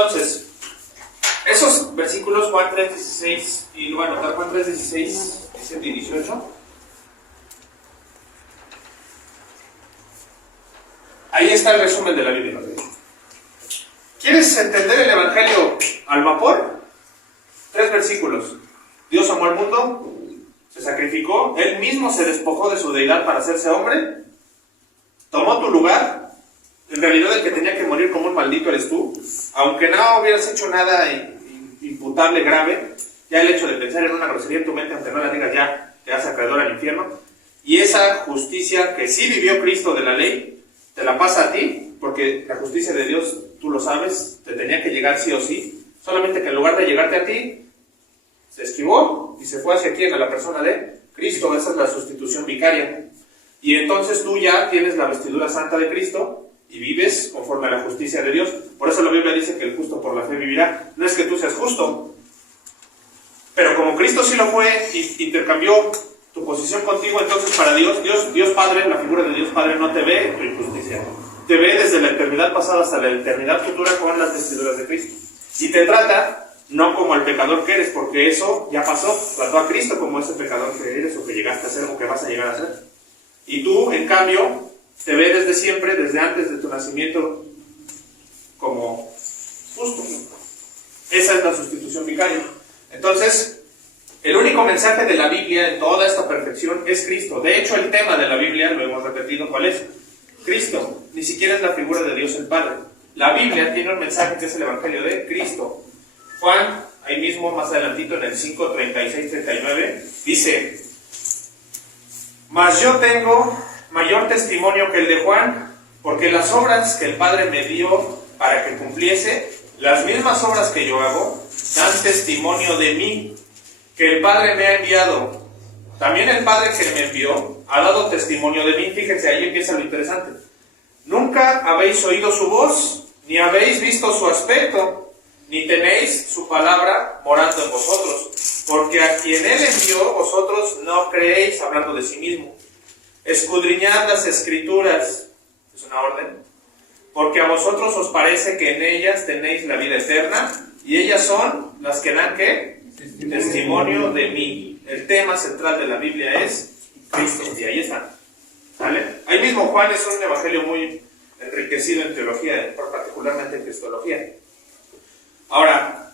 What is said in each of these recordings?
Entonces, esos versículos, Juan 3:16, y lo voy a anotar, Juan 3:16, 17 y 18. Ahí está el resumen de la Biblia. ¿Quieres entender el Evangelio al vapor? 3 versículos. Dios amó al mundo, se sacrificó, Él mismo se despojó de su deidad para hacerse hombre, tomó tu lugar. En realidad el que tenía que morir como un maldito eres tú. Aunque no hubieras hecho nada imputable, grave, ya el hecho de pensar en una grosería en tu mente, aunque no la digas, ya te hace acreedor al infierno. Y esa justicia que sí vivió Cristo de la ley, te la pasa a ti, porque la justicia de Dios, tú lo sabes, te tenía que llegar sí o sí. Solamente que en lugar de llegarte a ti, se esquivó y se fue hacia quién, a la persona de Cristo. Esa es la sustitución vicaria. Y entonces tú ya tienes la vestidura santa de Cristo y vives conforme a la justicia de Dios. Por eso la Biblia dice que el justo por la fe vivirá. No es que tú seas justo, pero como Cristo sí lo fue y intercambió tu posición contigo, entonces para Dios Padre, la figura de Dios Padre no te ve en tu injusticia. Te ve desde la eternidad pasada hasta la eternidad futura con las vestiduras de Cristo. Y te trata no como el pecador que eres, porque eso ya pasó. Trató a Cristo como ese pecador que eres o que llegaste a ser o que vas a llegar a ser. Y tú, en cambio, te ve desde siempre, desde antes de tu nacimiento, como justo. Esa es la sustitución vicaria. Entonces, el único mensaje de la Biblia en toda esta perfección es Cristo. De hecho, el tema de la Biblia, lo hemos repetido, ¿cuál es? Cristo. Ni siquiera es la figura de Dios el Padre. La Biblia tiene un mensaje que es el Evangelio de Cristo. Juan, ahí mismo, más adelantito, en el 5, 36, 39, dice: mas yo tengo mayor testimonio que el de Juan, porque las obras que el Padre me dio para que cumpliese, las mismas obras que yo hago, dan testimonio de mí, que el Padre me ha enviado. También el Padre que me envió ha dado testimonio de mí. Fíjense, ahí empieza lo interesante. Nunca habéis oído su voz, ni habéis visto su aspecto, ni tenéis su palabra morando en vosotros, porque a quien Él envió vosotros no creéis, hablando de sí mismo. Escudriñad las Escrituras, es una orden, porque a vosotros os parece que en ellas tenéis la vida eterna, y ellas son las que dan, ¿qué? Testimonio de mí. El tema central de la Biblia es Cristo, y ahí está. ¿Vale? Ahí mismo Juan es un evangelio muy enriquecido en teología, particularmente en cristología. Ahora,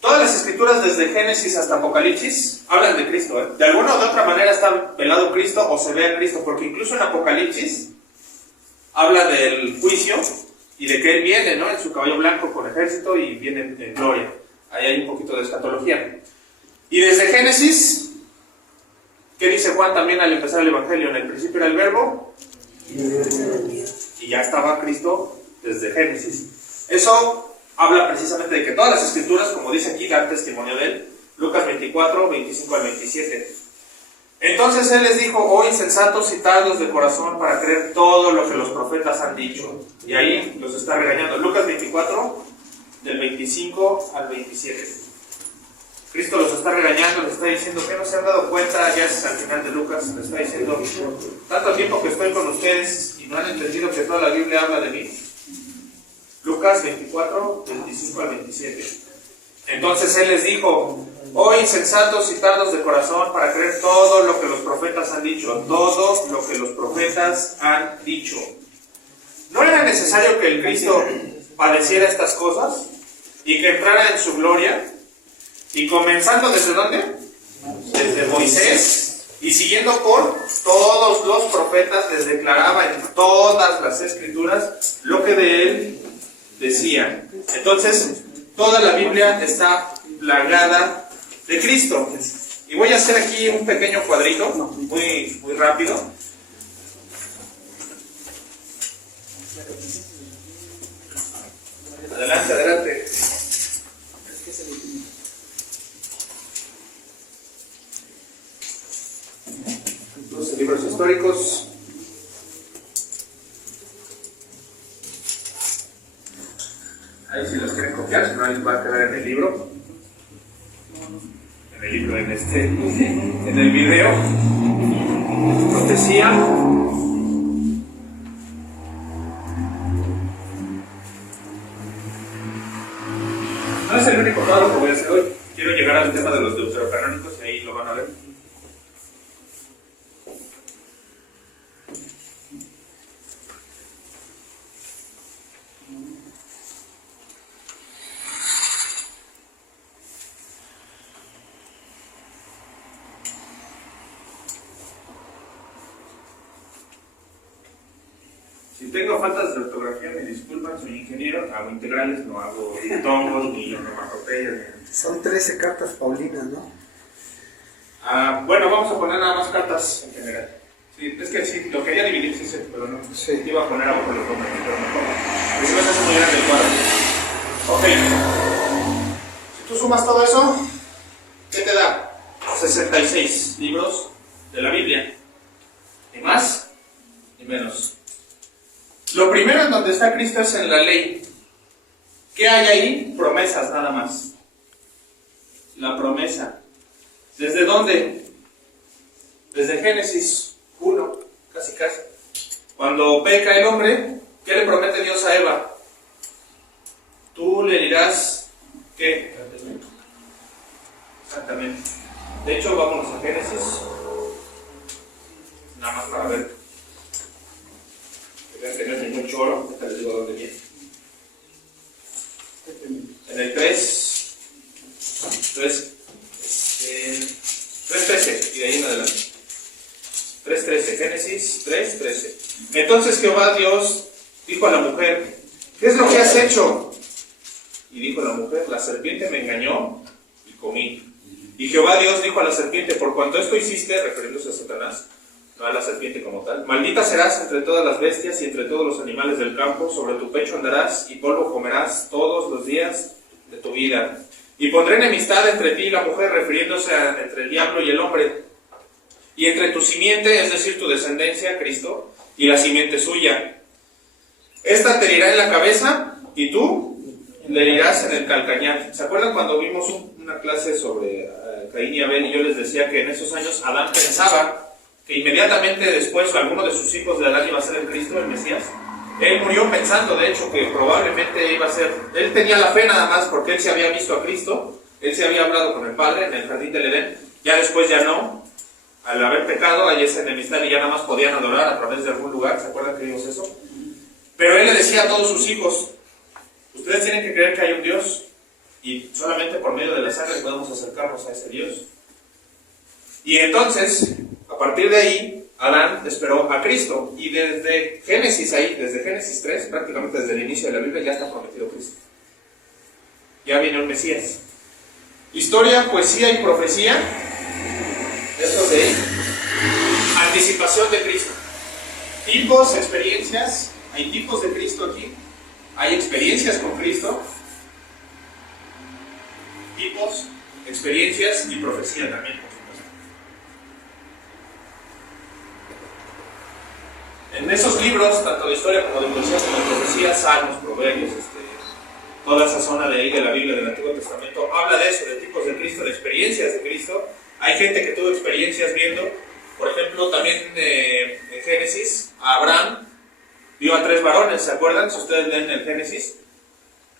todas las escrituras desde Génesis hasta Apocalipsis hablan de Cristo, ¿eh? De alguna u otra manera está velado Cristo o se ve a Cristo, porque incluso en Apocalipsis habla del juicio y de que Él viene, ¿no? En su caballo blanco con ejército y viene en gloria. Ahí hay un poquito de escatología. Y desde Génesis, ¿qué dice Juan también al empezar el Evangelio? En el principio era el Verbo y ya estaba Cristo desde Génesis. Eso habla precisamente de que todas las escrituras, como dice aquí, dan testimonio de Él. Lucas 24, 25 al 27. Entonces Él les dijo: oh insensatos y tardos de corazón para creer todo lo que los profetas han dicho. Y ahí los está regañando. Lucas 24, del 25 al 27. Cristo los está regañando, les está diciendo que no se han dado cuenta, ya es al final de Lucas, les está diciendo: tanto tiempo que estoy con ustedes y no han entendido que toda la Biblia habla de mí. Lucas 24, 25 al 27. Entonces Él les dijo: oh insensatos y tardos de corazón para creer todo lo que los profetas han dicho. Todo lo que los profetas han dicho. ¿No era necesario que el Cristo padeciera estas cosas y que entrara en su gloria? Y comenzando ¿desde dónde? Desde Moisés, y siguiendo por todos los profetas, les declaraba en todas las escrituras lo que de Él decían. Entonces, toda la Biblia está plagada de Cristo. Y voy a hacer aquí un pequeño cuadrito, muy rápido. Adelante, adelante. Los libros históricos. Ahí si los quieren copiar, si no les va a quedar en el libro. En el libro, en el video. Profecía. No es el único cuadro que voy a hacer hoy. Quiero llegar al tema de los deuterocanónicos y ahí lo van a ver. Si tengo faltas de ortografía, me disculpan, soy ingeniero, hago integrales, no hago diptongos ni onomatopeyas. Son 13 cartas paulinas, ¿no? Bueno, vamos a poner nada más cartas en general. Sí, es que sí, lo quería dividir, sí, pero no. Sí. Iba a poner abajo los nombres, pero mejor. Porque si no se hace muy grande el cuadro. Ok. Si tú sumas todo eso, ¿qué te da? 66 libros de la Biblia. Ni más, ni menos. Lo primero en donde está Cristo es en la ley. ¿Qué hay ahí? Promesas nada más. La promesa. ¿Desde dónde? Desde Génesis 1, casi. Cuando peca el hombre, ¿qué le promete Dios a Eva? Tú le dirás ¿qué? Exactamente. De hecho, vámonos a Génesis. Nada más para ver. Que no es ningún choro, ahorita les digo dónde viene. En el 3.13, y de ahí en adelante. 3.13, Génesis 3.13. Entonces Jehová Dios dijo a la mujer, ¿qué es lo que has hecho? Y dijo la mujer, la serpiente me engañó y comí. Y Jehová Dios dijo a la serpiente, por cuanto esto hiciste, refiriéndose a Satanás, no a la serpiente como tal, maldita serás entre todas las bestias y entre todos los animales del campo, sobre tu pecho andarás y polvo comerás todos los días de tu vida. Y pondré enemistad entre ti y la mujer, refiriéndose a entre el diablo y el hombre, y entre tu simiente, es decir, tu descendencia, Cristo, y la simiente suya. Esta te herirá en la cabeza y tú le herirás en el calcañar. ¿Se acuerdan cuando vimos una clase sobre Caín y Abel y yo les decía que en esos años Adán pensaba que inmediatamente después alguno de sus hijos de Adán iba a ser el Cristo, el Mesías? Él murió pensando, de hecho, que probablemente iba a ser... Él tenía la fe nada más porque él se había visto a Cristo, él se había hablado con el Padre en el jardín del Edén, ya después ya no. Al haber pecado hay esa enemistad y ya nada más podían adorar a través de algún lugar. ¿Se acuerdan que vimos eso? Pero él le decía a todos sus hijos, ustedes tienen que creer que hay un Dios y solamente por medio de la sangre podemos acercarnos a ese Dios. Y entonces, a partir de ahí, Adán esperó a Cristo. Y desde Génesis desde Génesis 3, prácticamente desde el inicio de la Biblia, ya está prometido Cristo. Ya viene un Mesías. Historia, poesía y profecía. Esto de ahí. Anticipación de Cristo. Tipos, experiencias. Hay tipos de Cristo aquí. Hay experiencias con Cristo. Tipos, experiencias y profecía también, por supuesto. En esos libros, tanto de historia como de poesía como de profecía, Salmos, Proverbios, toda esa zona de ahí de la Biblia del Antiguo Testamento, habla de eso, de tipos de Cristo, de experiencias de Cristo. Hay gente que tuvo experiencias viendo, por ejemplo, también en Génesis, Abraham vio a 3 varones, ¿se acuerdan? Si ustedes leen el Génesis,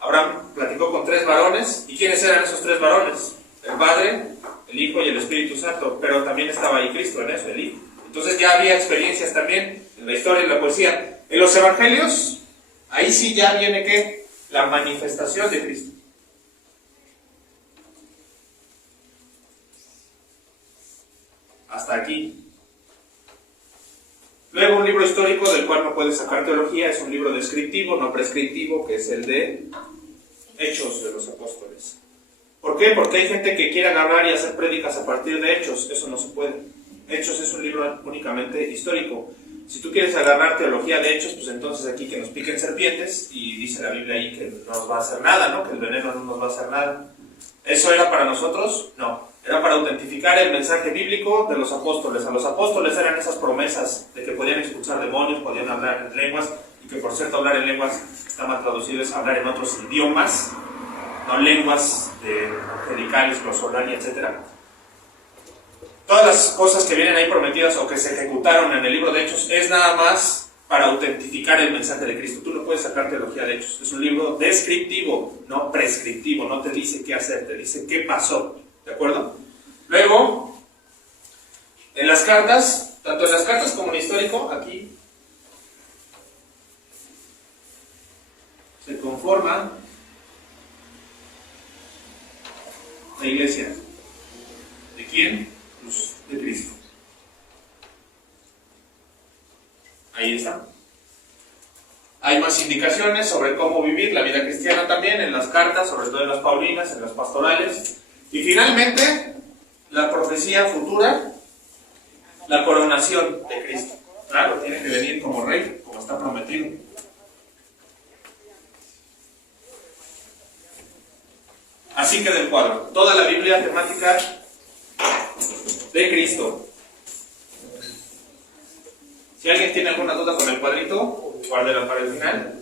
Abraham platicó con 3 varones, ¿y quiénes eran esos 3 varones? El Padre, el Hijo y el Espíritu Santo, pero también estaba ahí Cristo en eso, el Hijo. Entonces ya había experiencias también en la historia y en la poesía. En los evangelios, ahí sí ya viene ¿qué? La manifestación de Cristo. Hasta aquí. Luego un libro histórico del cual no puedes sacar teología, es un libro descriptivo, no prescriptivo, que es el de Hechos de los Apóstoles. ¿Por qué? Porque hay gente que quiere agarrar y hacer prédicas a partir de Hechos, eso no se puede. Hechos es un libro únicamente histórico. Si tú quieres agarrar teología de Hechos, pues entonces aquí que nos piquen serpientes, y dice la Biblia ahí que no nos va a hacer nada, ¿no? Que el veneno no nos va a hacer nada. ¿Eso era para nosotros? No. Era para autentificar el mensaje bíblico de los apóstoles. A los apóstoles eran esas promesas de que podían expulsar demonios, podían hablar en lenguas, y que por cierto hablar en lenguas está mal traducido, es hablar en otros idiomas, no lenguas de angelicales, glosolalia, etc. Todas las cosas que vienen ahí prometidas o que se ejecutaron en el libro de Hechos es nada más para autentificar el mensaje de Cristo. Tú no puedes sacar teología de Hechos. Es un libro descriptivo, no prescriptivo. No te dice qué hacer, te dice qué pasó. ¿De acuerdo? Luego, en las cartas, tanto en las cartas como en histórico, aquí se conforma la iglesia. ¿De quién? Pues de Cristo. Ahí está. Hay más indicaciones sobre cómo vivir la vida cristiana también en las cartas, sobre todo en las paulinas, en las pastorales. Y finalmente, la profecía futura, la coronación de Cristo. Claro, tiene que venir como rey, como está prometido. Así queda el cuadro. Toda la Biblia temática de Cristo. Si alguien tiene alguna duda con el cuadrito, guárdela para el final.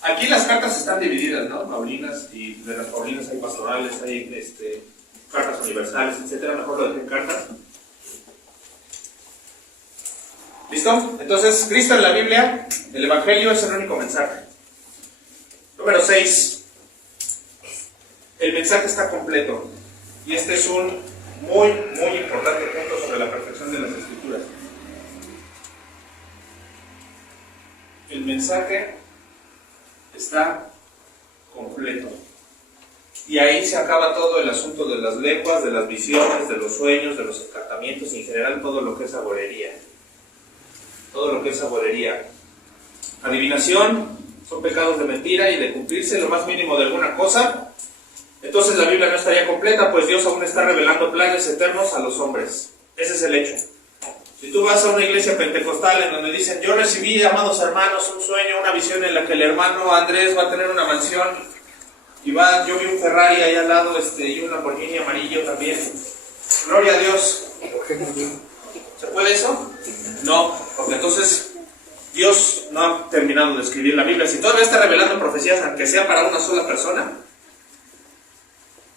Aquí las cartas están divididas, ¿no? Paulinas, y de las paulinas hay pastorales, hay cartas universales, etcétera. Mejor lo dejé en cartas. ¿Listo? Entonces, Cristo en la Biblia, el Evangelio es el único mensaje. Número 6. El mensaje está completo. Y este es un muy importante punto sobre la perfección de las Escrituras. El mensaje está completo. Y ahí se acaba todo el asunto de las lenguas, de las visiones, de los sueños, de los encantamientos y en general todo lo que es saborería. Todo lo que es saborería. Adivinación, son pecados de mentira y de cumplirse lo más mínimo de alguna cosa. Entonces la Biblia no estaría completa, pues Dios aún está revelando planes eternos a los hombres. Ese es el hecho. Si tú vas a una iglesia pentecostal en donde dicen, yo recibí, amados hermanos, un sueño, una visión en la que el hermano Andrés va a tener una mansión y yo vi un Ferrari ahí al lado y un Lamborghini amarillo también. Gloria a Dios. ¿Se puede eso? No, porque entonces Dios no ha terminado de escribir la Biblia. Si todavía está revelando profecías, aunque sea para una sola persona,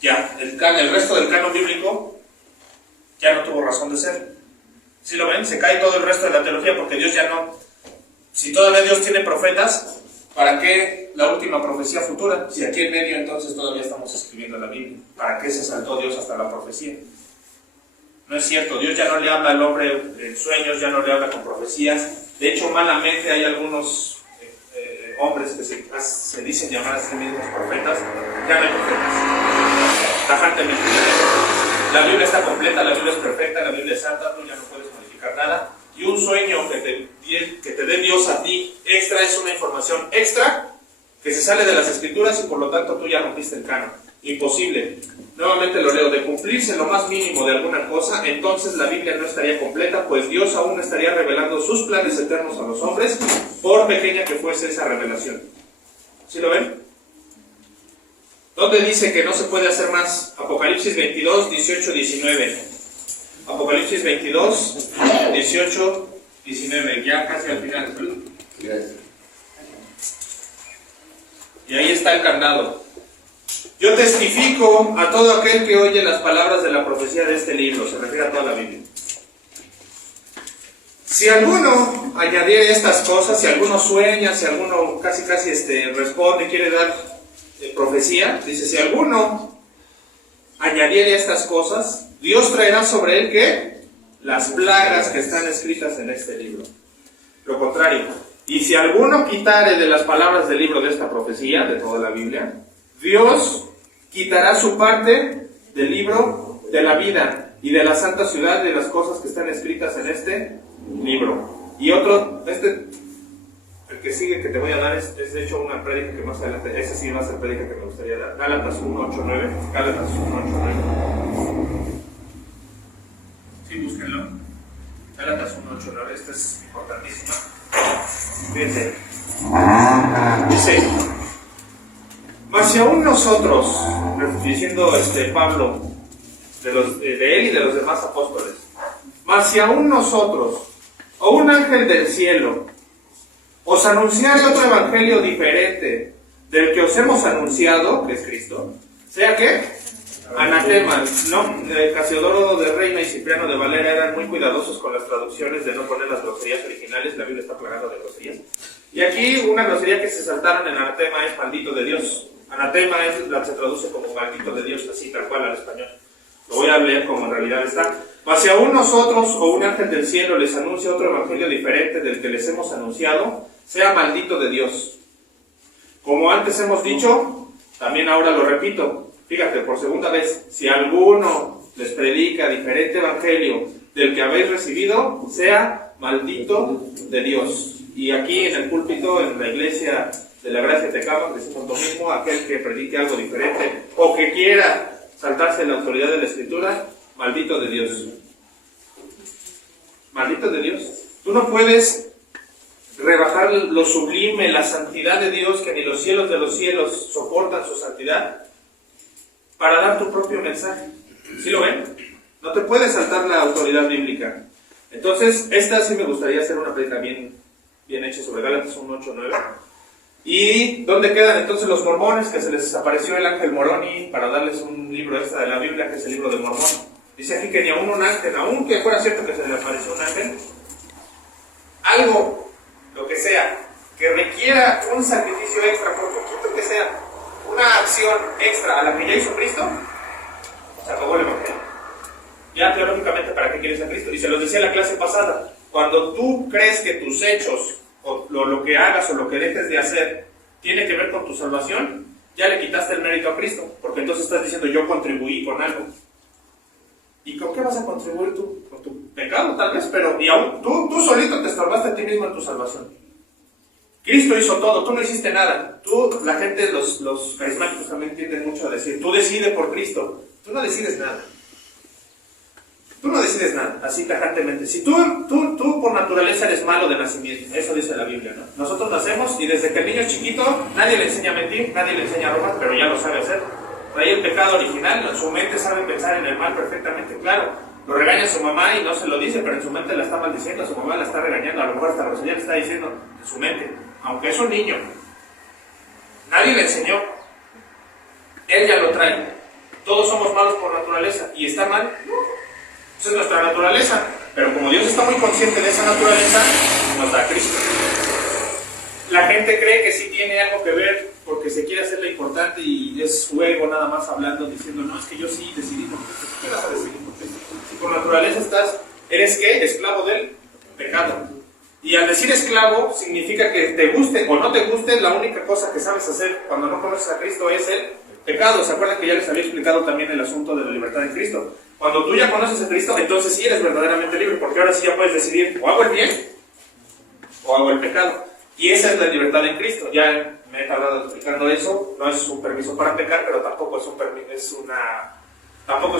ya, el resto del canon bíblico ya no tuvo razón de ser. ¿Sí lo ven? Se cae todo el resto de la teología porque Dios ya no... Si todavía Dios tiene profetas, ¿para qué la última profecía futura? Si aquí en medio entonces todavía estamos escribiendo la Biblia. ¿Para qué se saltó Dios hasta la profecía? No es cierto, Dios ya no le habla al hombre en sueños, ya no le habla con profecías. De hecho, malamente hay algunos hombres que se dicen llamar a sí mismos profetas. Ya no hay profetas. Tajantemente. La Biblia está completa, la Biblia es perfecta, la Biblia es santa, tú ya no puedes modificar nada. Y un sueño que te dé Dios a ti extra es una información extra que se sale de las Escrituras y por lo tanto tú ya rompiste el canon. Imposible. Nuevamente lo leo, de cumplirse lo más mínimo de alguna cosa, entonces la Biblia no estaría completa, pues Dios aún estaría revelando sus planes eternos a los hombres, por pequeña que fuese esa revelación. ¿Sí lo ven? ¿Dónde dice que no se puede hacer más? Apocalipsis 22, 18, 19. Apocalipsis 22, 18, 19. Ya casi al final. Y ahí está el candado. Yo testifico a todo aquel que oye las palabras de la profecía de este libro. Se refiere a toda la Biblia. Si alguno añadiere estas cosas, si alguno sueña, si alguno casi responde, quiere dar profecía, dice, si alguno añadiere estas cosas, Dios traerá sobre él, ¿qué? Las plagas que están escritas en este libro. Lo contrario, y si alguno quitare de las palabras del libro de esta profecía, de toda la Biblia, Dios quitará su parte del libro de la vida y de la santa ciudad de las cosas que están escritas en este libro. Y otro, el que sigue que te voy a dar es de hecho una prédica que más adelante, ese sí va a ser prédica que me gustaría dar. Gálatas 1:8-9. Gálatas 1:8-9. Sí, búsquenlo. Gálatas 1:8-9. Esta es importantísima. Fíjense. Dice, mas si aún nosotros, diciendo Pablo, de él y de los demás apóstoles, mas si aún nosotros, o un ángel del cielo, os anunciare otro evangelio diferente del que os hemos anunciado, que es Cristo, ¿sea qué? Anatema, ¿no? Casiodoro de Reina y Cipriano de Valera eran muy cuidadosos con las traducciones de no poner las groserías originales. La Biblia está plagada de groserías. Y aquí una grosería que se saltaron en anatema es maldito de Dios. Anatema se traduce como maldito de Dios, así tal cual al español. Lo voy a leer como en realidad está. Mas si aún nosotros o un ángel del cielo les anuncia otro evangelio diferente del que les hemos anunciado, sea maldito de Dios. Como antes hemos dicho, también ahora lo repito. Fíjate, por segunda vez, si alguno les predica diferente evangelio del que habéis recibido, sea maldito de Dios. Y aquí en el púlpito, en la iglesia de la Gracia de Tecama, decimos lo mismo: aquel que predique algo diferente o que quiera saltarse la autoridad de la Escritura, maldito de Dios. Maldito de Dios. Tú no puedes rebajar lo sublime, la santidad de Dios, que ni los cielos de los cielos soportan su santidad, para dar tu propio mensaje. ¿Sí lo ven? No te puedes saltar la autoridad bíblica. Entonces, esta sí me gustaría hacer una predica bien hecha sobre Gálatas 1, 8, 9. ¿Y dónde quedan entonces los mormones? Que se les apareció el ángel Moroni para darles un libro extra de la Biblia, que es el libro de Mormón. Dice aquí que ni aún un ángel, aunque fuera cierto que se les apareció un ángel, algo, lo que sea, que requiera un sacrificio extra, por poquito que sea, una acción extra a la que ya hizo Cristo, se acabó el evangelio. Ya teológicamente, ¿para qué quieres a Cristo? Y se los decía en la clase pasada, cuando tú crees que tus hechos, o lo que hagas o lo que dejes de hacer, tiene que ver con tu salvación, ya le quitaste el mérito a Cristo, porque entonces estás diciendo: yo contribuí con algo. ¿Y con qué vas a contribuir tú? Con tu pecado tal vez, pero y aún tú solito te estorbaste a ti mismo en tu salvación. Cristo hizo todo, tú no hiciste nada. La gente, los carismáticos también tienden mucho a decir: tú decides por Cristo. Tú no decides nada. Tú no decides nada, así tajantemente. Si tú por naturaleza eres malo de nacimiento, eso dice la Biblia, ¿no? Nosotros nacemos y desde que el niño es chiquito, nadie le enseña a mentir, nadie le enseña a robar, pero ya lo sabe hacer. Trae el pecado original, en su mente sabe pensar en el mal perfectamente, claro. Lo regaña a su mamá y no se lo dice, pero en su mente la está maldiciendo, a su mamá la está regañando, a lo mejor hasta Rosalía le está diciendo en su mente, aunque es un niño. Nadie le enseñó. Él ya lo trae. Todos somos malos por naturaleza. ¿Y está mal? No. Esa es nuestra naturaleza. Pero como Dios está muy consciente de esa naturaleza, nos da a Cristo. La gente cree que sí tiene algo que ver porque se quiere hacerle importante y es su ego nada más hablando, diciendo: no, es que yo sí decidí por Cristo. ¿Qué vas a decidir por Cristo? Si por naturaleza ¿eres qué? Esclavo del pecado. Y al decir esclavo, significa que te guste o no te guste, la única cosa que sabes hacer cuando no conoces a Cristo es el pecado. ¿Se acuerdan que ya les había explicado también el asunto de la libertad en Cristo? Cuando tú ya conoces a Cristo, entonces sí eres verdaderamente libre, porque ahora sí ya puedes decidir: o hago el bien o hago el pecado. Y esa es la libertad en Cristo. Ya me he tardado explicando eso. No es un permiso para pecar, pero tampoco es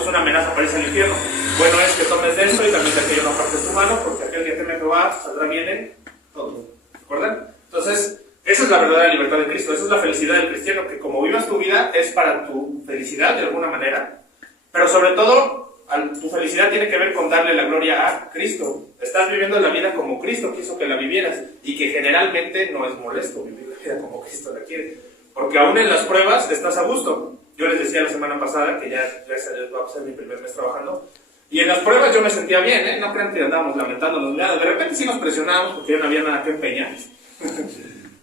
una amenaza para irse al infierno. Bueno es que tomes de esto y también de aquello no apartes tu mano, porque aquel que teme a Jehová saldrá bien en todo. ¿Recuerdan? Entonces, esa es la verdadera libertad de Cristo. Esa es la felicidad del cristiano, que como vivas tu vida es para tu felicidad de alguna manera, pero sobre todo tu felicidad tiene que ver con darle la gloria a Cristo. Estás viviendo la vida como Cristo quiso que la vivieras, y que generalmente no es molesto vivir la vida como Cristo la quiere, porque aún en las pruebas estás a gusto. Yo les decía la semana pasada que ya, gracias a Dios, va a ser mi primer mes trabajando, y en las pruebas yo me sentía bien, ¿eh? No crean que andábamos lamentándonos nada. De repente sí nos presionábamos porque ya no había nada que empeñar.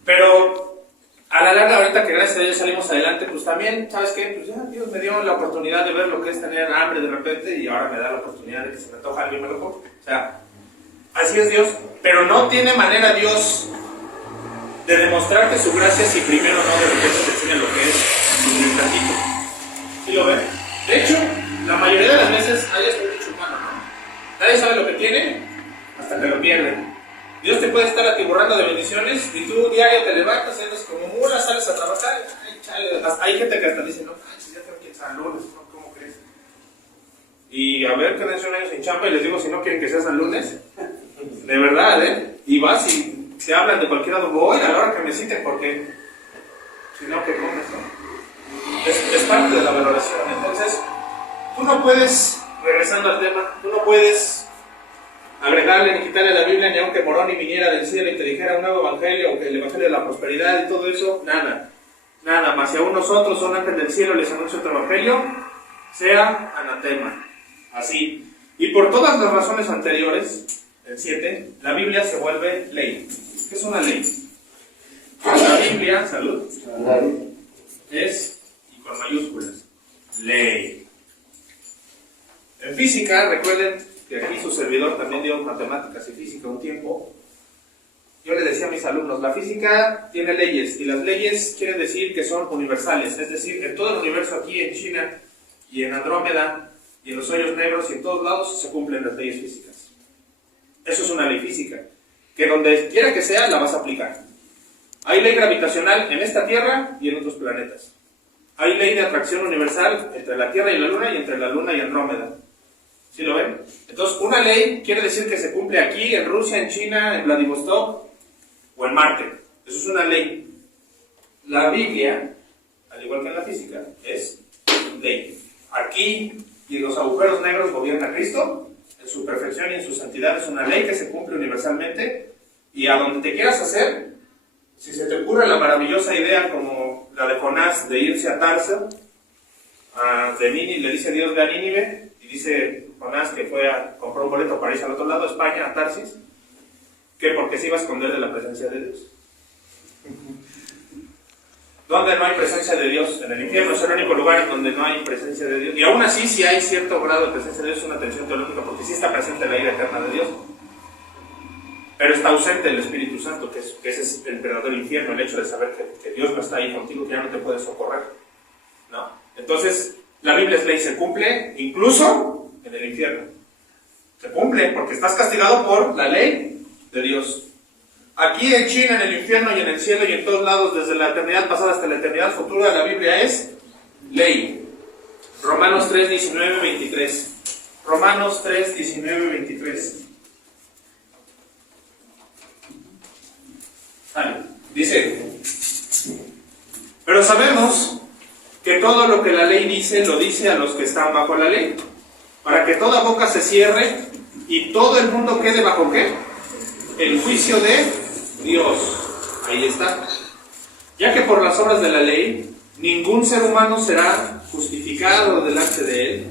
Pero a la larga, ahorita que gracias a Dios salimos adelante, pues también, ¿sabes qué? Pues ya Dios me dio la oportunidad de ver lo que es tener hambre de repente, y ahora me da la oportunidad de que se me antoja algo y me lo como. O sea, así es Dios. Pero no tiene manera Dios de demostrarte su gracia si primero no de repente te enseña lo que es un tantito. ¿Sí lo ven? De hecho, la mayoría de las veces hay este dicho humano, ¿no? Nadie sabe lo que tiene hasta que lo pierde. Dios te puede estar atiborrando de bendiciones y tú diario te levantas, eres como mula, sales a trabajar. Ay, chale. Hay gente que hasta dice: no, si ya tengo que ir a lunes, ¿no? ¿Cómo crees? Y a ver, quédense un año sin chamba y les digo: si no quieren que sea San Lunes, de verdad, ¿eh? Y vas y te hablan de cualquier lado, voy a la hora que me citen, porque si no, ¿qué comes, no? Es parte de la valoración. Entonces, tú no puedes, regresando al tema, tú no puedes agregarle ni quitarle a la Biblia, ni aunque Moroni viniera del cielo y te dijera un nuevo evangelio, o que el evangelio de la prosperidad y todo eso, nada. Mas si aún nosotros, un ángel del cielo, les anuncia otro evangelio, sea anatema. Así. Y por todas las razones anteriores, el 7, la Biblia se vuelve ley. ¿Qué es una ley? La Biblia, salud, es, y con mayúsculas, ley. En física, recuerden que aquí su servidor también dio matemáticas y física un tiempo. Yo le decía a mis alumnos, la física tiene leyes, y las leyes quieren decir que son universales, es decir, en todo el universo, aquí en China, y en Andrómeda, y en los hoyos negros, y en todos lados se cumplen las leyes físicas. Eso es una ley física, que donde quiera que sea, la vas a aplicar. Hay ley gravitacional en esta Tierra y en otros planetas. Hay ley de atracción universal entre la Tierra y la Luna, y entre la Luna y Andrómeda. ¿Sí lo ven? Entonces, una ley quiere decir que se cumple aquí, en Rusia, en China, en Vladivostok, o en Marte. Eso es una ley. La Biblia, al igual que en la física, es ley. Aquí, y los agujeros negros gobierna Cristo, en su perfección y en su santidad. Es una ley que se cumple universalmente, y a donde te quieras hacer, si se te ocurre la maravillosa idea como la de Jonás de irse a Tarso, de Nínive, le dice Dios ve a Nínive, y dice Jonás que compró un boleto para irse al otro lado, España, a Tarsis, que porque se iba a esconder de la presencia de Dios. ¿Dónde no hay presencia de Dios? En el infierno es el único lugar en donde no hay presencia de Dios. Y aún así, si hay cierto grado de presencia de Dios, es una tensión teológica, porque sí está presente la ira eterna de Dios. Pero está ausente el Espíritu Santo, que ese es el verdadero infierno, el hecho de saber que Dios no está ahí contigo, que ya no te puede socorrer, ¿no? Entonces, la Biblia es ley, se cumple incluso en el infierno. Se cumple porque estás castigado por la ley de Dios. Aquí en China, en el infierno y en el cielo y en todos lados, desde la eternidad pasada hasta la eternidad futura, la Biblia es ley. Romanos 3, 19, 23. Romanos 3, 19, 23. Dice, pero sabemos que todo lo que la ley dice, lo dice a los que están bajo la ley, para que toda boca se cierre y todo el mundo quede bajo ¿qué? El juicio de Dios. Ahí está. Ya que por las obras de la ley, ningún ser humano será justificado delante de él,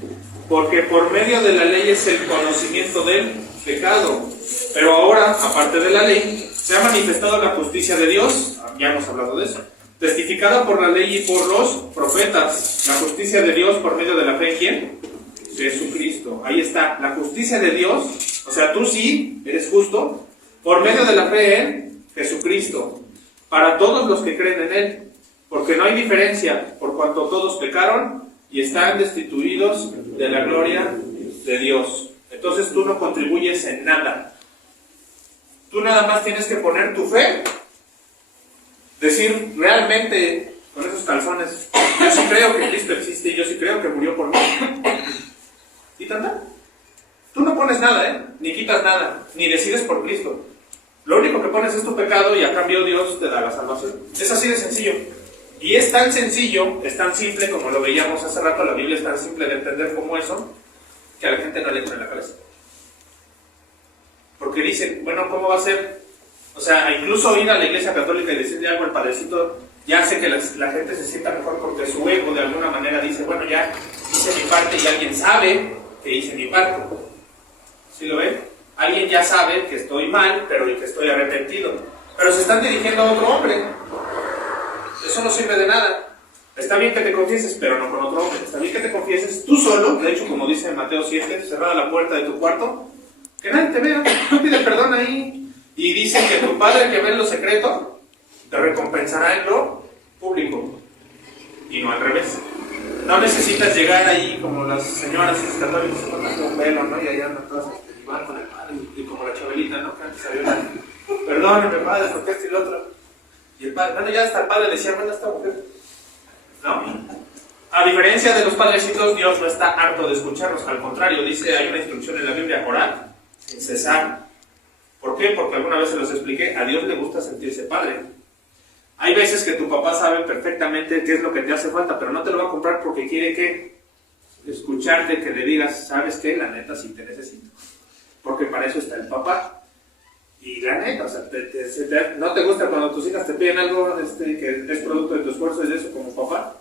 porque por medio de la ley es el conocimiento del pecado. Pero ahora, aparte de la ley, se ha manifestado la justicia de Dios, ya hemos hablado de eso, testificada por la ley y por los profetas. La justicia de Dios por medio de la fe, ¿en quién? Jesucristo. Ahí está, la justicia de Dios, o sea, tú sí eres justo, por medio de la fe en Jesucristo, para todos los que creen en Él, porque no hay diferencia, por cuanto todos pecaron y están destituidos de la gloria de Dios. Entonces tú no contribuyes en nada. Tú nada más tienes que poner tu fe, decir realmente con esos calzones, yo sí creo que Cristo existe y yo sí creo que murió por mí. Y tanta. Tú no pones nada, ni quitas nada, ni decides por Cristo. Lo único que pones es tu pecado y a cambio Dios te da la salvación. Es así de sencillo. Y es tan sencillo, es tan simple como lo veíamos hace rato, la Biblia es tan simple de entender como eso, que a la gente no le entra en la cabeza. Porque dicen, bueno, ¿cómo va a ser? O sea, incluso ir a la iglesia católica y decirle algo al padrecito, ya hace que la gente se sienta mejor porque su ego de alguna manera dice, bueno, ya hice mi parte y alguien sabe que hice mi parte. ¿Sí lo ven? Alguien ya sabe que estoy mal, pero que estoy arrepentido. Pero se están dirigiendo a otro hombre. Eso no sirve de nada. Está bien que te confieses, pero no con otro hombre. Está bien que te confieses tú solo, de hecho, como dice en Mateo 7, cerrada la puerta de tu cuarto, que nadie te vea, pide perdón ahí. Y dice que tu Padre que ve en lo secreto, te recompensará en lo público. Y no al revés. No necesitas llegar ahí como las señoras católicas con un velo, ¿no? Y allá andan todas igual con el Padre, y como la Chabelita, ¿no? Que antes había una, perdóneme, Padre, porque esto y lo otro. Y el Padre, bueno, ya hasta el Padre decía, bueno, esta mujer, ¿no? A diferencia de los padrecitos, Dios no está harto de escucharnos. Al contrario, dice, hay una instrucción en la Biblia, orad sin cesar. ¿Por qué? Porque alguna vez se los expliqué, a Dios le gusta sentirse padre. Hay veces que tu papá sabe perfectamente qué es lo que te hace falta, pero no te lo va a comprar porque quiere que escucharte, que le digas, ¿sabes qué? La neta sí te necesito. Porque para eso está el papá. Y la neta, o sea, ¿no te gusta cuando tus hijas te piden algo que es producto de tu esfuerzo y de eso como papá?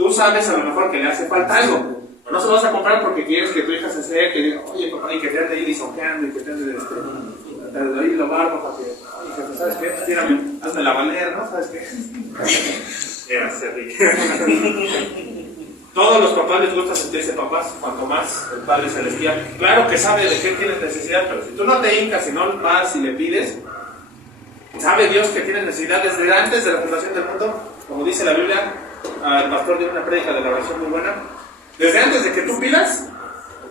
Tú sabes a lo mejor que le hace falta algo. O no se lo vas a comprar porque quieres que tu hija se seque, que diga, oye papá, y que te ande ahí lisonjeando, y que te ande de ahí lo barro, para que, oye, jefe, ¿sabes qué? Tírame, hazme la valer, ¿no? ¿Sabes qué? Era ser rico. Todos los papás les gusta sentirse papás, cuanto más el Padre Celestial. Claro que sabe de qué tienes necesidad, pero si tú no te hincas, si no vas y le pides, sabe Dios que tienes necesidad desde antes de la fundación del mundo. Como dice la Biblia, el pastor dio una prédica de la oración muy buena. Desde antes de que tú pidas,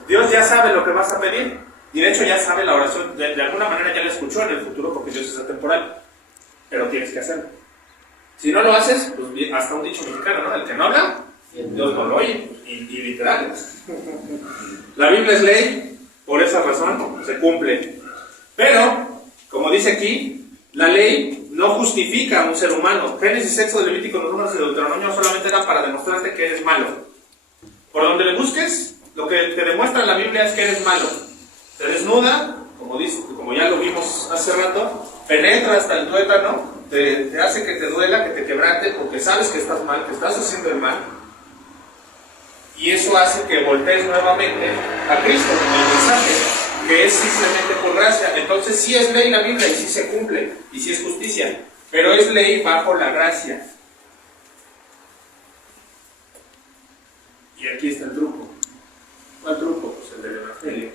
Dios ya sabe lo que vas a pedir. Y de hecho ya sabe la oración, de alguna manera ya la escuchó en el futuro, porque Dios es atemporal. Pero tienes que hacerlo. Si no lo haces, pues hasta un dicho mexicano, ¿no? El que no habla, Dios no lo oye, y literal. La Biblia es ley, por esa razón se cumple. Pero, como dice aquí, la ley no justifica a un ser humano. Génesis, Éxodo, Levítico, los Números y Deuteronomio solamente era para demostrarte que eres malo. Por donde le busques, lo que te demuestra la Biblia es que eres malo. Te desnuda, como ya lo vimos hace rato, penetra hasta el tuétano, te hace que te duela, que te quebrante, porque sabes que estás mal, que estás haciendo el mal. Y eso hace que voltees nuevamente a Cristo, el mensaje, que es simplemente por gracia. Entonces sí es ley la Biblia y sí se cumple, y sí es justicia, pero es ley bajo la gracia. Y aquí está el truco. ¿Cuál truco? Pues el del Evangelio.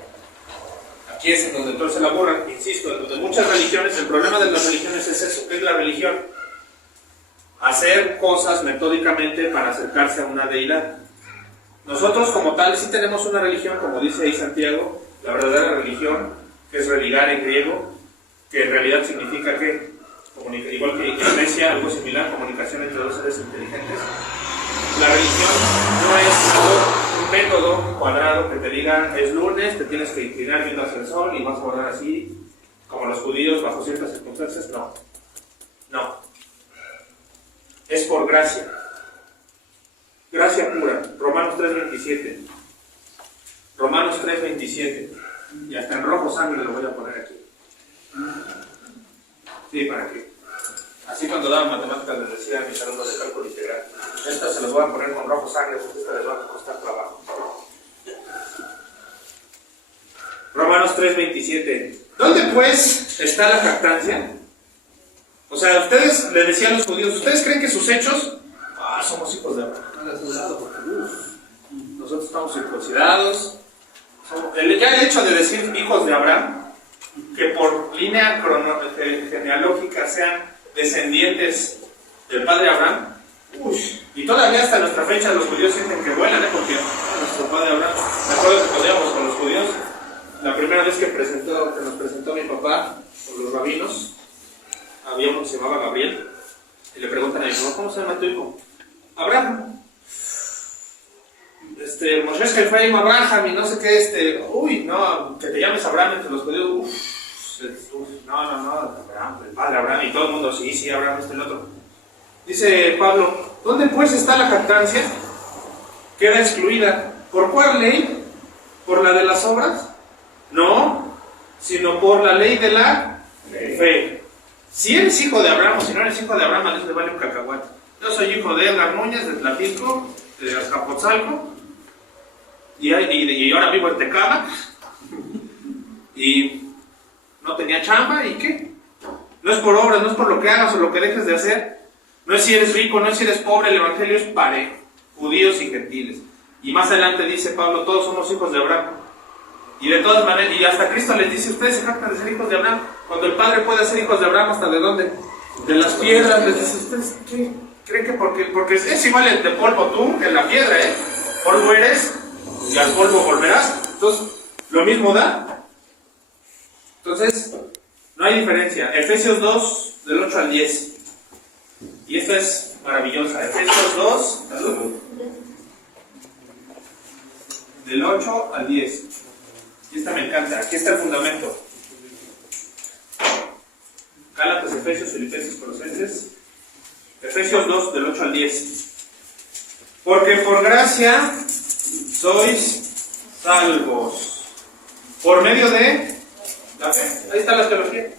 Aquí es en donde todos se elaboran, insisto, en donde muchas religiones, el problema de las religiones es eso. ¿Qué es la religión? Hacer cosas metódicamente para acercarse a una deidad. Nosotros como tal sí tenemos una religión, como dice ahí Santiago, la verdadera religión, que es religar en griego, que en realidad significa que, igual que iglesia, algo similar, comunicación entre dos seres inteligentes. La religión no es un método cuadrado que te diga, es lunes, te tienes que inclinar viendo hacia el sol y vas a orar así, como los judíos bajo ciertas circunstancias. No. Es por gracia. Gracia pura. Romanos 3:27. Romanos 3:27. Y hasta en rojo sangre lo voy a poner aquí. Sí, ¿para qué? Así cuando daban matemáticas les decía a mis alumnos de cálculo integral, estas se las voy a poner con rojo sangre porque estas les van a costar trabajo. Romanos 3:27. ¿Dónde pues está la jactancia? O sea, ustedes le decían a los judíos, ¿ustedes creen que sus hechos? Somos hijos de Abraham. Nosotros estamos circuncidados. Ya el hecho de decir hijos de Abraham, que por línea genealógica sean descendientes del padre Abraham, y todavía hasta nuestra fecha los judíos sienten que vuelan, porque nuestro padre Abraham, me acuerdo que podíamos con los judíos, la primera vez que nos presentó mi papá con los rabinos, había uno que se llamaba Gabriel, y le preguntan a mi mamá, ¿cómo se llama tu hijo? Abraham. Moshe Efraim Abraham y no sé qué, no, que te llames Abraham entre los judíos, no, Abraham, el padre Abraham, y todo el mundo, sí, Abraham, el otro. Dice Pablo, ¿dónde pues está la jactancia? Queda excluida. ¿Por cuál ley? ¿Por la de las obras? No, sino por la ley de la fe. Si eres hijo de Abraham o si no eres hijo de Abraham, a Dios le vale un cacahuate. Yo soy hijo de Edgar Núñez, de Tlatilco, de Azcapotzalco, y ahora vivo en Tecama, y no tenía chamba, ¿y qué? No es por obras, no es por lo que hagas o lo que dejes de hacer, no es si eres rico, no es si eres pobre, el evangelio es parejo, judíos y gentiles. Y más adelante dice Pablo, todos somos hijos de Abraham. Y de todas maneras, y hasta Cristo les dice, ustedes se jactan de ser hijos de Abraham, cuando el Padre puede ser hijos de Abraham, ¿hasta de dónde? De las piedras. Les dice, ¿ustedes qué? ¿Creen que porque es igual el de polvo tú que la piedra, polvo eres y al polvo volverás? Entonces, lo mismo da. Entonces, no hay diferencia. Efesios 2, del 8 al 10. Y esta es maravillosa. Efesios 2, del 8 al 10. Y esta me encanta. Aquí está el fundamento. Gálatas, Efesios, Filipenses, Colosenses. Efesios 2, del 8 al 10. Porque por gracia sois salvos, por medio de la fe. Ahí está la teología.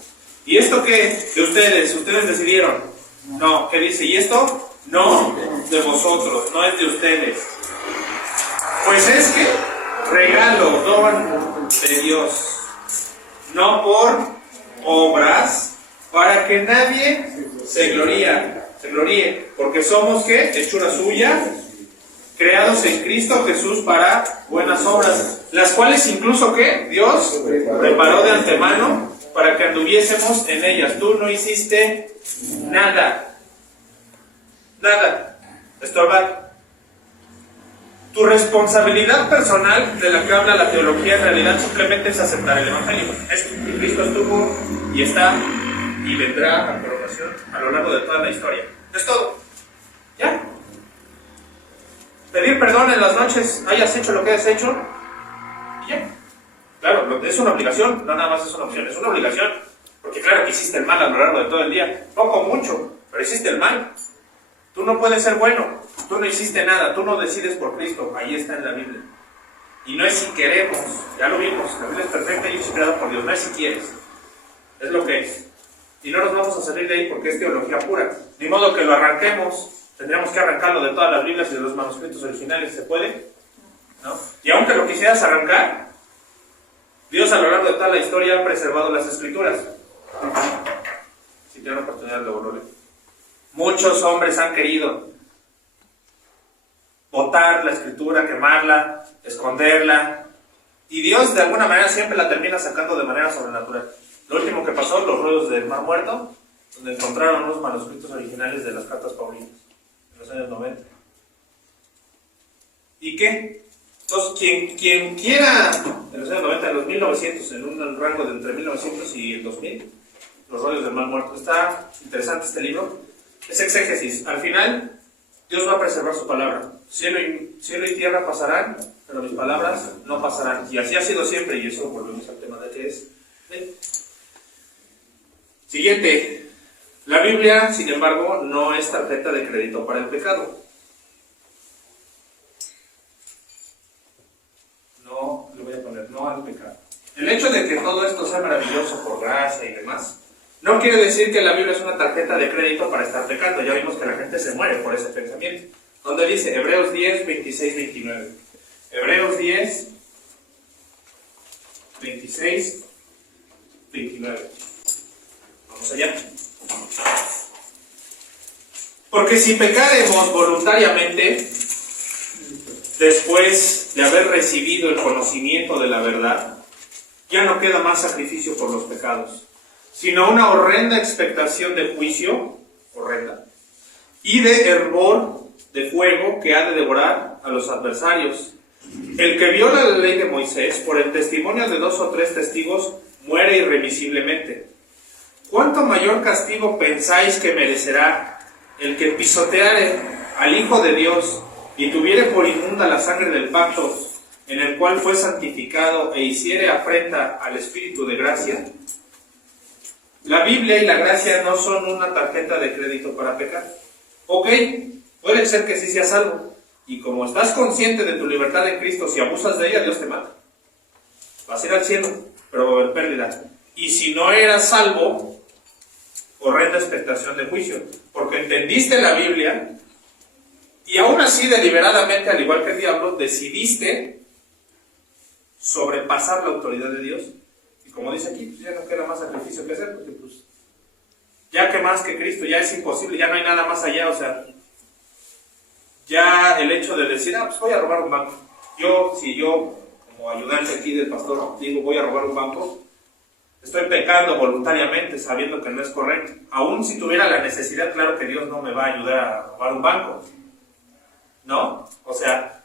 ¿Y esto qué? De ustedes decidieron. No, ¿qué dice? ¿Y esto? no de vosotros, no es de ustedes. Pues es que regalo, don de Dios, no por obras, para que nadie se gloríe, porque somos ¿qué? Hechura suya, creados en Cristo Jesús para buenas obras, las cuales incluso ¿qué? Dios preparó de antemano para que anduviésemos en ellas. Tú no hiciste nada, estorbar. Tu responsabilidad personal de la que habla la teología en realidad simplemente es aceptar el Evangelio. Cristo estuvo y está y vendrá a coronación a lo largo de toda la historia. Es todo. ¿Ya? Pedir perdón en las noches, hayas hecho lo que hayas hecho, y ya. Claro, es una obligación, no nada más es una opción, es una obligación. Porque claro que hiciste el mal a lo largo de todo el día. Poco o mucho, pero hiciste el mal. Tú no puedes ser bueno, tú no hiciste nada, tú no decides por Cristo, ahí está en la Biblia. Y no es si queremos, ya lo vimos, la Biblia es perfecta y inspirada por Dios, no es si quieres, es lo que es. Y no nos vamos a salir de ahí porque es teología pura. Ni modo que lo arranquemos, tendríamos que arrancarlo de todas las Biblias y de los manuscritos originales, ¿se puede? ¿No? Y aunque lo quisieras arrancar, Dios a lo largo de toda la historia ha preservado las Escrituras. Si tienen la oportunidad de volverlo. Muchos hombres han querido botar la Escritura, quemarla, esconderla, y Dios de alguna manera siempre la termina sacando de manera sobrenatural. Lo último que pasó, los ruedos del Mar Muerto, donde encontraron unos manuscritos originales de las cartas paulinas, en los años 90. ¿Y qué? Entonces, quien quiera, en los años 90, en los 1900, en un rango de entre 1900 y el 2000, los rollos del Mar Muerto. Está interesante este libro. Es exégesis. Al final, Dios va a preservar su palabra. Cielo y tierra pasarán, pero mis palabras no pasarán. Y así ha sido siempre, y eso volvemos al tema de qué es. ¿Ven? Siguiente. La Biblia, sin embargo, no es tarjeta de crédito para el pecado. No, le voy a poner no al pecado. El hecho de que todo esto sea maravilloso por gracia y demás, no quiere decir que la Biblia es una tarjeta de crédito para estar pecando. Ya vimos que la gente se muere por ese pensamiento. Donde dice Hebreos 10, 26, 29. Hebreos 10, 26, 29. Vamos allá. Porque si pecaremos voluntariamente, después de haber recibido el conocimiento de la verdad, ya no queda más sacrificio por los pecados, sino una horrenda expectación de juicio, horrenda, y de hervor de fuego que ha de devorar a los adversarios. El que viola la ley de Moisés, por el testimonio de 2 o 3 testigos, muere irremisiblemente. ¿Cuánto mayor castigo pensáis que merecerá el que pisoteare al Hijo de Dios y tuviere por inmunda la sangre del pacto en el cual fue santificado e hiciere afrenta al Espíritu de gracia? La Biblia y la gracia no son una tarjeta de crédito para pecar. Ok, puede ser que sí seas salvo, y como estás consciente de tu libertad en Cristo, si abusas de ella, Dios te mata. Vas a ir al cielo, pero va a haber pérdida. Y si no eras salvo, horrenda expectación de juicio, porque entendiste la Biblia, y aún así deliberadamente, al igual que el diablo, decidiste sobrepasar la autoridad de Dios. Y como dice aquí, pues ya no queda más sacrificio que hacer, porque pues ya que más que Cristo, ya es imposible, ya no hay nada más allá. O sea, ya el hecho de decir, pues voy a robar un banco. Si yo como ayudante aquí del pastor digo voy a robar un banco, estoy pecando voluntariamente sabiendo que no es correcto. Aún si tuviera la necesidad, claro que Dios no me va a ayudar a robar un banco, ¿no? O sea,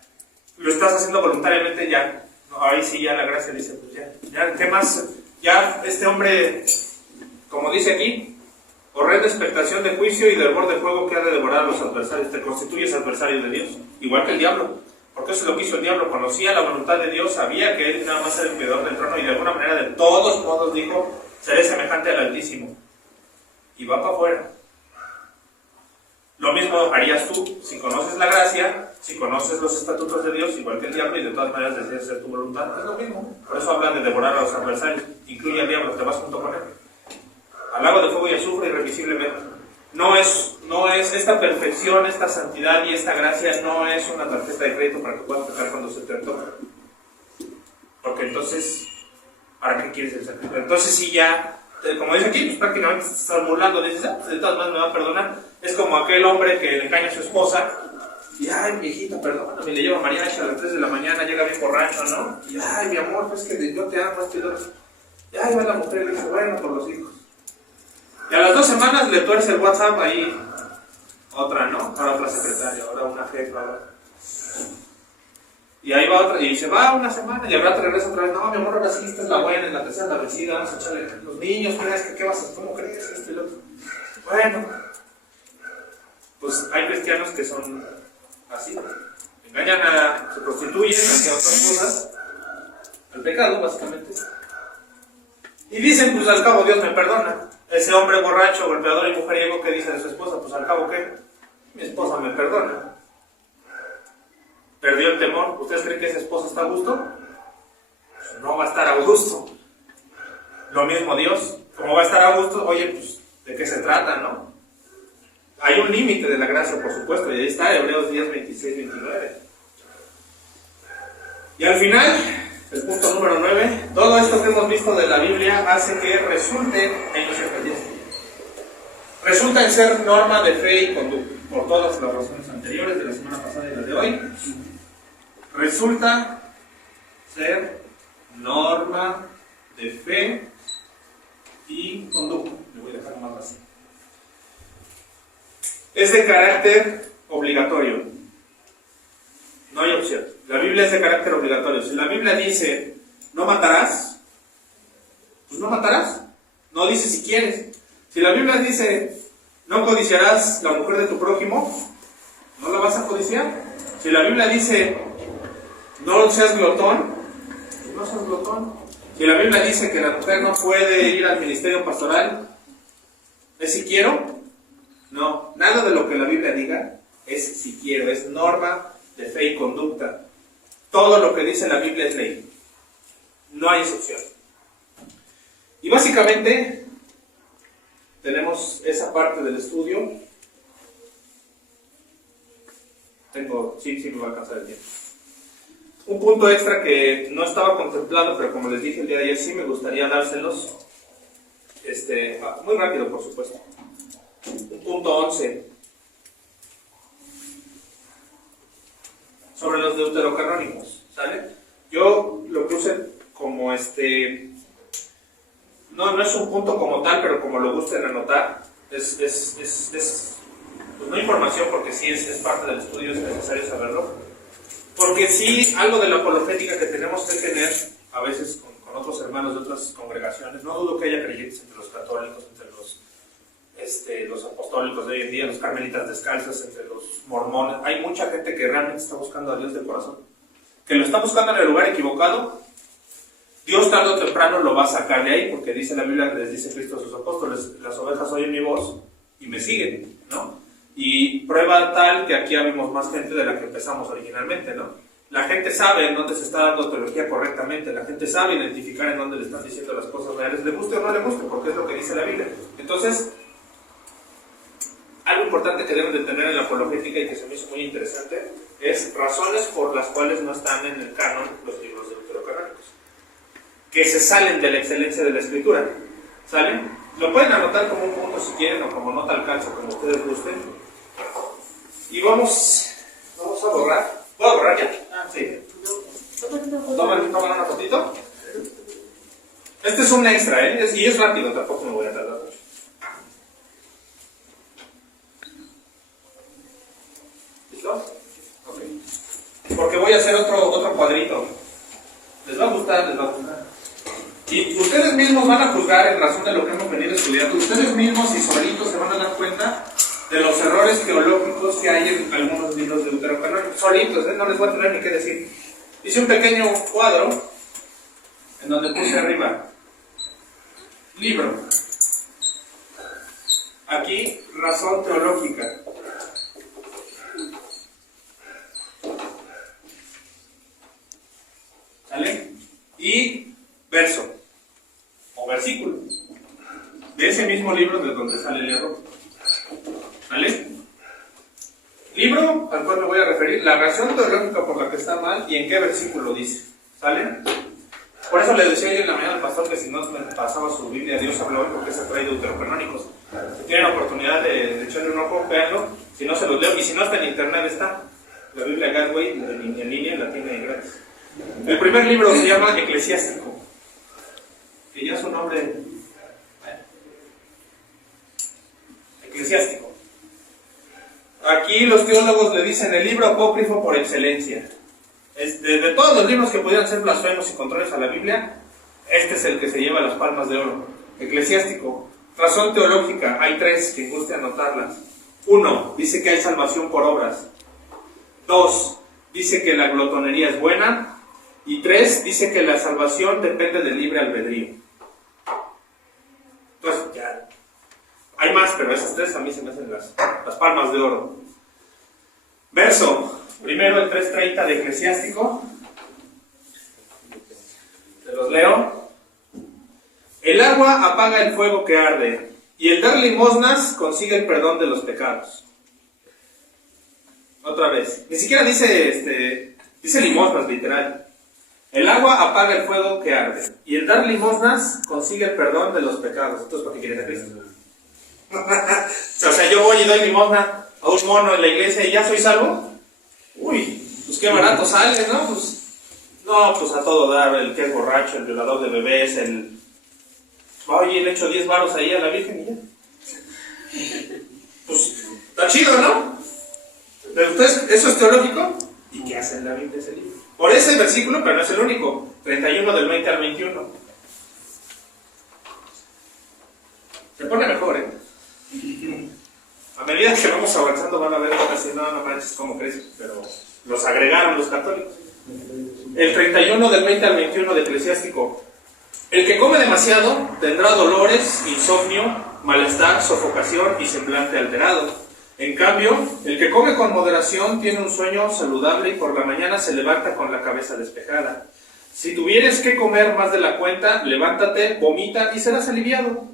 lo estás haciendo voluntariamente ya. No, ahí sí ya la gracia dice, pues ya, ¿qué más? Ya este hombre, como dice aquí, horrenda expectación de juicio y de hervor de fuego que ha de devorar a los adversarios. Te constituyes adversario de Dios, igual que el diablo. Porque eso es lo que hizo el diablo. Conocía la voluntad de Dios, sabía que él nada más era el cuidador del trono y de alguna manera, de todos modos, dijo, seré semejante al Altísimo. Y va para afuera. Lo mismo harías tú, si conoces la gracia, si conoces los estatutos de Dios, igual que el diablo, y de todas maneras decides hacer tu voluntad. Es lo mismo. Por eso hablan de devorar a los adversarios. Incluye al diablo, te vas junto con él. Al lago de fuego y azufre irremisiblemente. No es no es esta perfección, esta santidad y esta gracia no es una tarjeta de crédito para que puedas sacar cuando se te antoja. Porque entonces, ¿para qué quieres el sacrificio? Entonces sí ya, como dice aquí, pues prácticamente te estás burlando, dices, pues de todas maneras me va a perdonar. Es como aquel hombre que le engaña a su esposa y, ay, viejita, perdóname, le lleva mariachi a las 3 de la mañana, llega bien borracho, ¿no? Y, ay, mi amor, pues que yo te amo, y ahí va la mujer y le dice, bueno, por los hijos. Y a las 2 semanas le tuerce el WhatsApp ahí, otra, ¿no? Ahora otra secretaria, ahora una jefa, ahora. Y ahí va otra, y se va una semana, y al rato regresa otra vez, no, mi amor, ahora sí, esta es la buena, en la tercera la vencida, vamos a echarle los niños, ¿qué vas a hacer? ¿Cómo crees? Esto y lo otro. Bueno, pues hay cristianos que son así, engañan se prostituyen hacia otras cosas, al pecado, básicamente. Y dicen, pues al cabo Dios me perdona. Ese hombre borracho, golpeador y mujeriego que dice de su esposa, pues al cabo ¿qué? Mi esposa me perdona. Perdió el temor. ¿Ustedes creen que esa esposa está a gusto? Pues no va a estar a gusto. Lo mismo Dios. Como va a estar a gusto, oye, pues ¿de qué se trata, no? Hay un límite de la gracia, por supuesto, y ahí está Hebreos 10, 26, 29. Y al final, el punto número 9, todo esto que hemos visto de la Biblia hace que resulte en ser norma de fe y conducta, por todas las razones anteriores de la semana pasada y la de hoy. Resulta ser norma de fe y conducta. Le voy a dejar más así. Es de carácter obligatorio. No hay opción. La Biblia es de carácter obligatorio. Si la Biblia dice, no matarás, pues no matarás. No dice si quieres. Si la Biblia dice, no codiciarás la mujer de tu prójimo, no la vas a codiciar. Si la Biblia dice, no seas glotón, pues no seas glotón. Si la Biblia dice que la mujer no puede ir al ministerio pastoral, ¿es si quiero? No, nada de lo que la Biblia diga es si quiero, es norma de fe y conducta. Todo lo que dice la Biblia es ley. No hay excepción. Y básicamente tenemos esa parte del estudio. Sí, me va a alcanzar el tiempo. Un punto extra que no estaba contemplado, pero como les dije el día de ayer, sí me gustaría dárselos. Muy rápido, por supuesto. Un punto 11. Sobre los deuterocanónicos, ¿sale? Yo lo puse como no es un punto como tal, pero como lo gusten anotar, pues no información, porque sí es parte del estudio, es necesario saberlo. Porque sí, algo de la apologética que tenemos que tener, a veces con otros hermanos de otras congregaciones, no dudo que haya creyentes entre los católicos, entre los apostólicos de hoy en día, los carmelitas descalzos, entre los mormones. Hay mucha gente que realmente está buscando a Dios de corazón, que lo está buscando en el lugar equivocado. Dios tarde o temprano lo va a sacar de ahí, porque dice la Biblia, les dice Cristo a sus apóstoles, las ovejas oyen mi voz y me siguen, ¿no? Y prueba tal que aquí habemos más gente de la que empezamos originalmente, ¿no? La gente sabe en dónde se está dando teología correctamente, la gente sabe identificar en dónde le están diciendo las cosas reales, le guste o no le guste, porque es lo que dice la Biblia. Entonces, algo importante que deben de tener en la apologética y que se me hizo muy interesante es razones por las cuales no están en el canon los libros deuterocanónicos, que se salen de la excelencia de la escritura, ¿salen? Lo pueden anotar como un punto si quieren, o como nota al calzo, como ustedes gusten. Y vamos a borrar. ¿Puedo borrar ya? Sí. ¿Toman una fotito? Este es un extra, y es rápido, tampoco me voy a tardar mucho. ¿Listo? Ok. Porque voy a hacer otro cuadrito. Les va a gustar. Y ustedes mismos van a juzgar en razón de lo que hemos venido estudiando. Ustedes mismos y solitos se van a dar cuenta de los errores teológicos que hay en algunos libros de deuterocanónicos. Solitos, no les voy a tener ni qué decir. Hice un pequeño cuadro en donde puse arriba libro. Aquí, razón teológica. ¿Sale? Y verso o versículo de ese mismo libro de donde sale el error. ¿Vale? libro al cual me voy a referir, la razón teológica por la que está mal y en qué versículo dice. ¿Sale? Por eso le decía ayer en la mañana al pastor que si no me pasaba su Biblia, Dios habló hoy, porque se ha traído deuterocanónicos. Si tienen oportunidad de echarle un ojo, véanlo. Si no, se los leo. Y si no, está en internet, está. La Biblia Gateway en línea la tiene gratis. El primer libro se llama Eclesiástico, que ya su nombre. Eclesiástico. Aquí los teólogos le dicen el libro apócrifo por excelencia. De todos los libros que pudieran ser blasfemos y contrarios a la Biblia, este es el que se lleva las palmas de oro. Eclesiástico. Razón teológica, hay 3, que guste anotarlas. 1, dice que hay salvación por obras. 2, dice que la glotonería es buena. Y 3, dice que la salvación depende del libre albedrío. Entonces, ya. Hay más, pero esas 3 a mí se me hacen las palmas de oro. Verso. Primero el 3:30 de Eclesiástico. Se los leo. El agua apaga el fuego que arde, y el dar limosnas consigue el perdón de los pecados. Otra vez. Ni siquiera dice limosnas, literal. El agua apaga el fuego que arde, y el dar limosnas consigue el perdón de los pecados. Entonces, ¿para qué quieres a Cristo? O sea, yo voy y doy limosna a un mono en la iglesia y ya soy salvo. Uy, pues qué barato sale, ¿no? Pues a todo dar, el que es borracho, el violador de bebés, oye, le echo 10 varos ahí a la Virgen y ya. Pues, está chido, ¿no? ¿Pero ustedes, eso es teológico? ¿Y qué hace en la Biblia ese libro? Por ese versículo, pero no es el único. 31 del 20 al 21. Se pone mejor, ¿eh? A medida que vamos avanzando van a ver casi no manches cómo crees, pero los agregaron los católicos. El 31 del 20 al 21 de Eclesiástico. El que come demasiado tendrá dolores, insomnio, malestar, sofocación y semblante alterado. En cambio, el que come con moderación tiene un sueño saludable y por la mañana se levanta con la cabeza despejada. Si tuvieres que comer más de la cuenta, levántate, vomita y serás aliviado.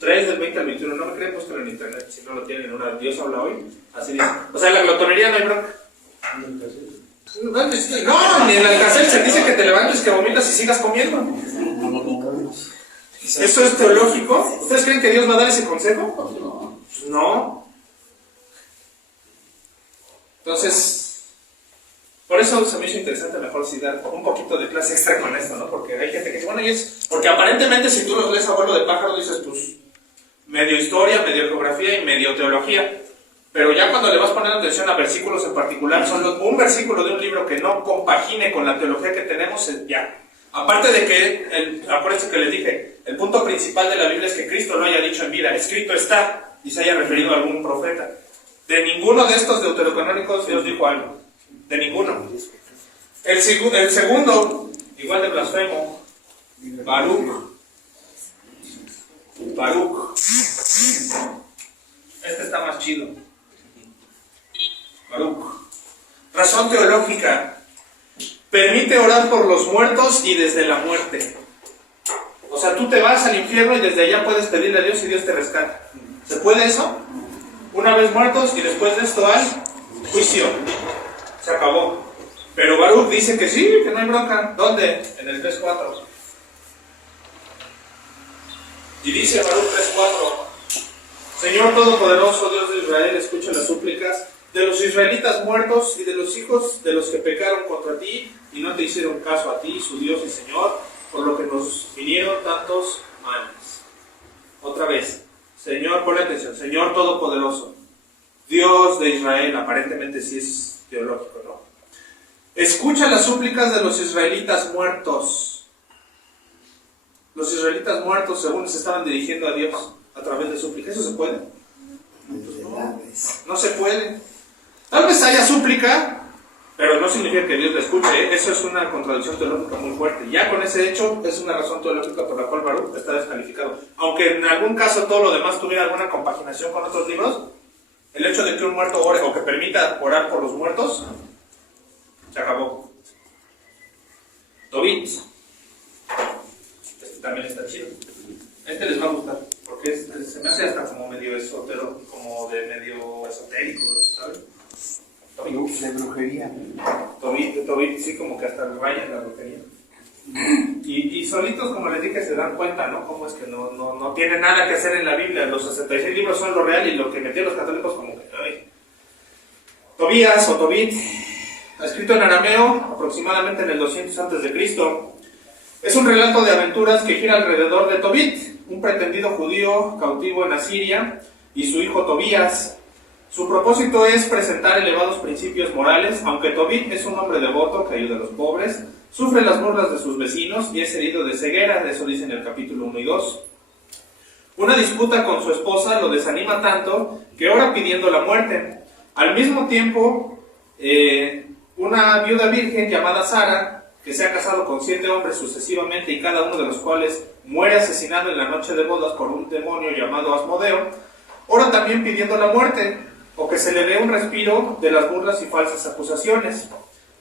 3 del 20 al 21, no me creen, búsquenlo en internet, si no lo tienen en una Dios habla hoy, así dice. O sea, la glotonería no hay bronca. No, ni en el Alcacel se dice que te levantes, que vomitas y sigas comiendo. ¿Eso es teológico? ¿Ustedes creen que Dios va a dar ese consejo? No. Entonces, por eso se me hizo interesante mejor si dar un poquito de clase extra con esto, ¿no? Porque hay gente que dice, bueno, y es... Porque aparentemente si tú los lees a vuelo de pájaro dices, pues, medio historia, medio geografía y medio teología. Pero ya cuando le vas poniendo atención a versículos en particular, un versículo de un libro que no compagine con la teología que tenemos, ya. Aparte de que, acuérdense que les dije, el punto principal de la Biblia es que Cristo lo haya dicho en vida, escrito está, y se haya referido a algún profeta. De ninguno de estos deuterocanónicos Dios dijo algo. De ninguno. El segundo, igual de blasfemo, Baruch. Este está más chido. Baruch. Razón teológica. Permite orar por los muertos y desde la muerte. O sea, tú te vas al infierno y desde allá puedes pedirle a Dios y Dios te rescata. ¿Se puede eso? Una vez muertos y después de esto hay juicio. Se acabó. Pero Baruch dice que sí, que no hay bronca. ¿Dónde? En el 3:4. Y dice Baruch 3:4: Señor Todopoderoso, Dios de Israel, escucha las súplicas de los israelitas muertos y de los hijos de los que pecaron contra ti y no te hicieron caso a ti, su Dios y Señor, por lo que nos vinieron tantos males. Otra vez, Señor, ponle atención, Señor Todopoderoso, Dios de Israel, aparentemente sí es teológico, ¿no? Escucha las súplicas de los israelitas muertos. Los israelitas muertos, según se estaban dirigiendo a Dios a través de súplicas. ¿Eso se puede? Pues no se puede. Tal vez haya súplica, pero no significa que Dios la escuche, ¿eh? Eso es una contradicción teológica muy fuerte. Ya con ese hecho es una razón teológica por la cual Baruch está descalificado. Aunque en algún caso todo lo demás tuviera alguna compaginación con otros libros, el hecho de que un muerto ore o que permita orar por los muertos, se acabó. Tobit. Este también está chido. Este les va a gustar. porque se me hace hasta como medio esotero, como de medio esotérico, ¿sabes? De brujería. Tobit, sí, como que hasta raya en la brujería. Y solitos, como les dije, se dan cuenta, ¿no? Cómo es que no tiene nada que hacer en la Biblia. Los 66 libros son lo real y lo que metieron los católicos como que... Ay. Tobías o Tobit, escrito en arameo aproximadamente en el 200 a.C., es un relato de aventuras que gira alrededor de Tobit, un pretendido judío cautivo en Asiria, y su hijo Tobías. Su propósito es presentar elevados principios morales, aunque Tobit es un hombre devoto que ayuda a los pobres, sufre las burlas de sus vecinos y es herido de ceguera, eso dice en el capítulo 1 y 2. Una disputa con su esposa lo desanima tanto que ora pidiendo la muerte. Al mismo tiempo, una viuda virgen llamada Sara, que se ha casado con 7 hombres sucesivamente y cada uno de los cuales muere asesinado en la noche de bodas por un demonio llamado Asmodeo, ora también pidiendo la muerte, o que se le dé un respiro de las burlas y falsas acusaciones.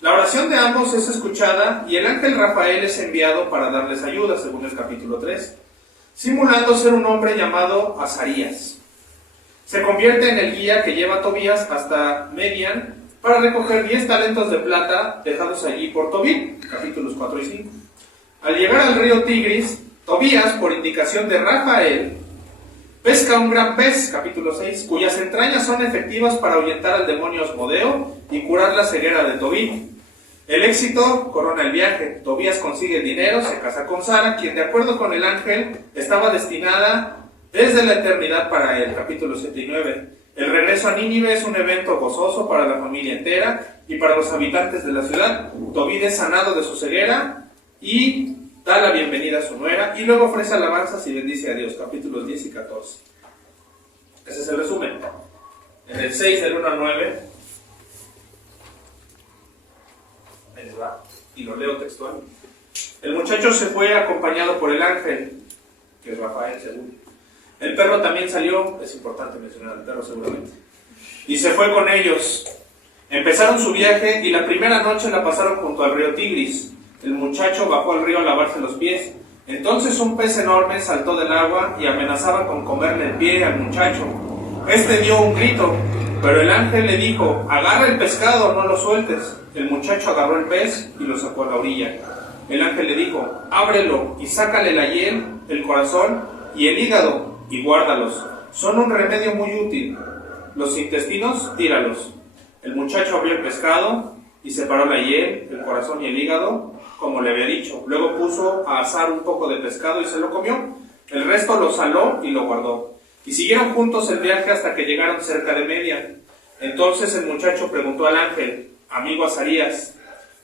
La oración de ambos es escuchada y el ángel Rafael es enviado para darles ayuda, según el capítulo 3, simulando ser un hombre llamado Azarías. Se convierte en el guía que lleva a Tobías hasta Median para recoger 10 talentos de plata dejados allí por Tobit, capítulos 4 y 5. Al llegar al río Tigris, Tobías, por indicación de Rafael, pesca un gran pez, capítulo 6, cuyas entrañas son efectivas para ahuyentar al demonio Asmodeo y curar la ceguera de Tobit. El éxito corona el viaje. Tobías consigue el dinero, se casa con Sara, quien de acuerdo con el ángel estaba destinada desde la eternidad para él, capítulos 7 y 9. El regreso a Nínive es un evento gozoso para la familia entera y para los habitantes de la ciudad. Tobit es sanado de su ceguera y da la bienvenida a su nuera y luego ofrece alabanzas y bendice a Dios, capítulos 10 y 14. Ese es el resumen. En el 6, del 1 al 9, ahí les va, y lo leo textual. El muchacho se fue acompañado por el ángel, que es Rafael, según. El perro también salió, es importante mencionar al perro seguramente, y se fue con ellos. Empezaron su viaje y la primera noche la pasaron junto al río Tigris. El muchacho bajó al río a lavarse los pies. Entonces un pez enorme saltó del agua y amenazaba con comerle el pie al muchacho. Este dio un grito, pero el ángel le dijo: agarra el pescado, no lo sueltes. El muchacho agarró el pez y lo sacó a la orilla. El ángel le dijo: ábrelo y sácale la hiel, el corazón y el hígado y guárdalos. Son un remedio muy útil. Los intestinos, tíralos. El muchacho abrió el pescado y separó la hiel, el corazón y el hígado, como le había dicho. Luego puso a asar un poco de pescado y se lo comió. El resto lo saló y lo guardó. Y siguieron juntos el viaje hasta que llegaron cerca de Median. Entonces el muchacho preguntó al ángel: amigo Azarías,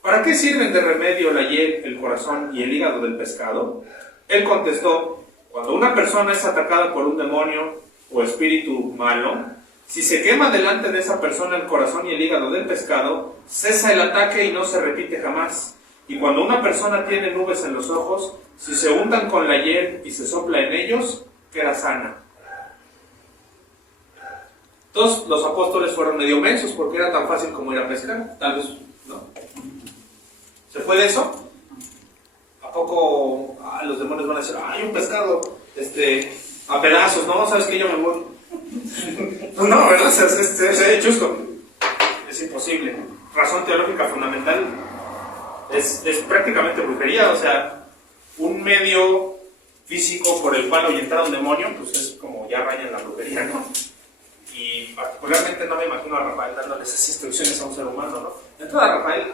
¿para qué sirven de remedio la hiel, el corazón y el hígado del pescado? Él contestó: cuando una persona es atacada por un demonio o espíritu malo, si se quema delante de esa persona el corazón y el hígado del pescado, cesa el ataque y no se repite jamás. Y cuando una persona tiene nubes en los ojos, si se untan con la hiel y se sopla en ellos, queda sana. Entonces los apóstoles fueron medio mensos porque era tan fácil como ir a pescar, tal vez, ¿no? ¿Se fue de eso? ¿A poco los demonios van a decir: hay un pescado a pedazos? No, ¿sabes qué? Yo me voy. Pues no, ¿verdad? Es chusco. Es imposible. Razón teológica fundamental. Es prácticamente brujería. O sea, un medio físico por el cual ahuyentar a un demonio, pues es como ya raya en la brujería, ¿no? Y particularmente no me imagino a Rafael dándoles esas instrucciones a un ser humano, ¿no? De entrada, Rafael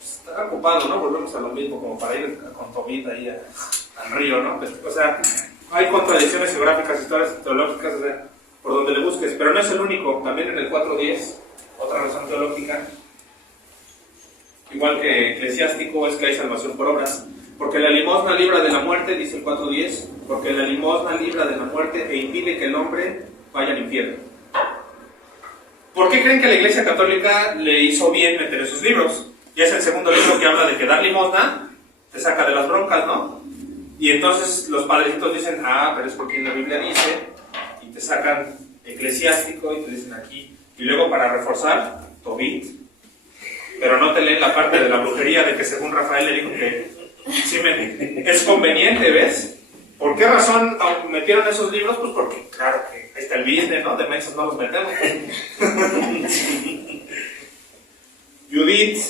está ocupado, ¿no? Volvemos a lo mismo, como para ir con Tobit ahí al río, ¿no? O sea, hay contradicciones geográficas, historias teológicas, o sea, por donde le busques, pero no es el único. También en el 4.10, otra razón teológica, igual que eclesiástico, es que hay salvación por obras. Porque la limosna libra de la muerte, dice el 4.10, porque la limosna libra de la muerte e impide que el hombre vaya al infierno. ¿Por qué creen que la Iglesia Católica le hizo bien meter esos libros? Ya es el segundo libro que habla de que dar limosna te saca de las broncas, ¿no? Y entonces los padrecitos dicen: pero es porque en la Biblia dice, y te sacan eclesiástico y te dicen aquí. Y luego, para reforzar, Tobit. Pero no te leen la parte de la brujería de que según Rafael le dijo que sí es conveniente, ¿ves? ¿Por qué razón metieron esos libros? Pues porque, claro, que ahí está el business, ¿no? De mensos no los metemos. Judith.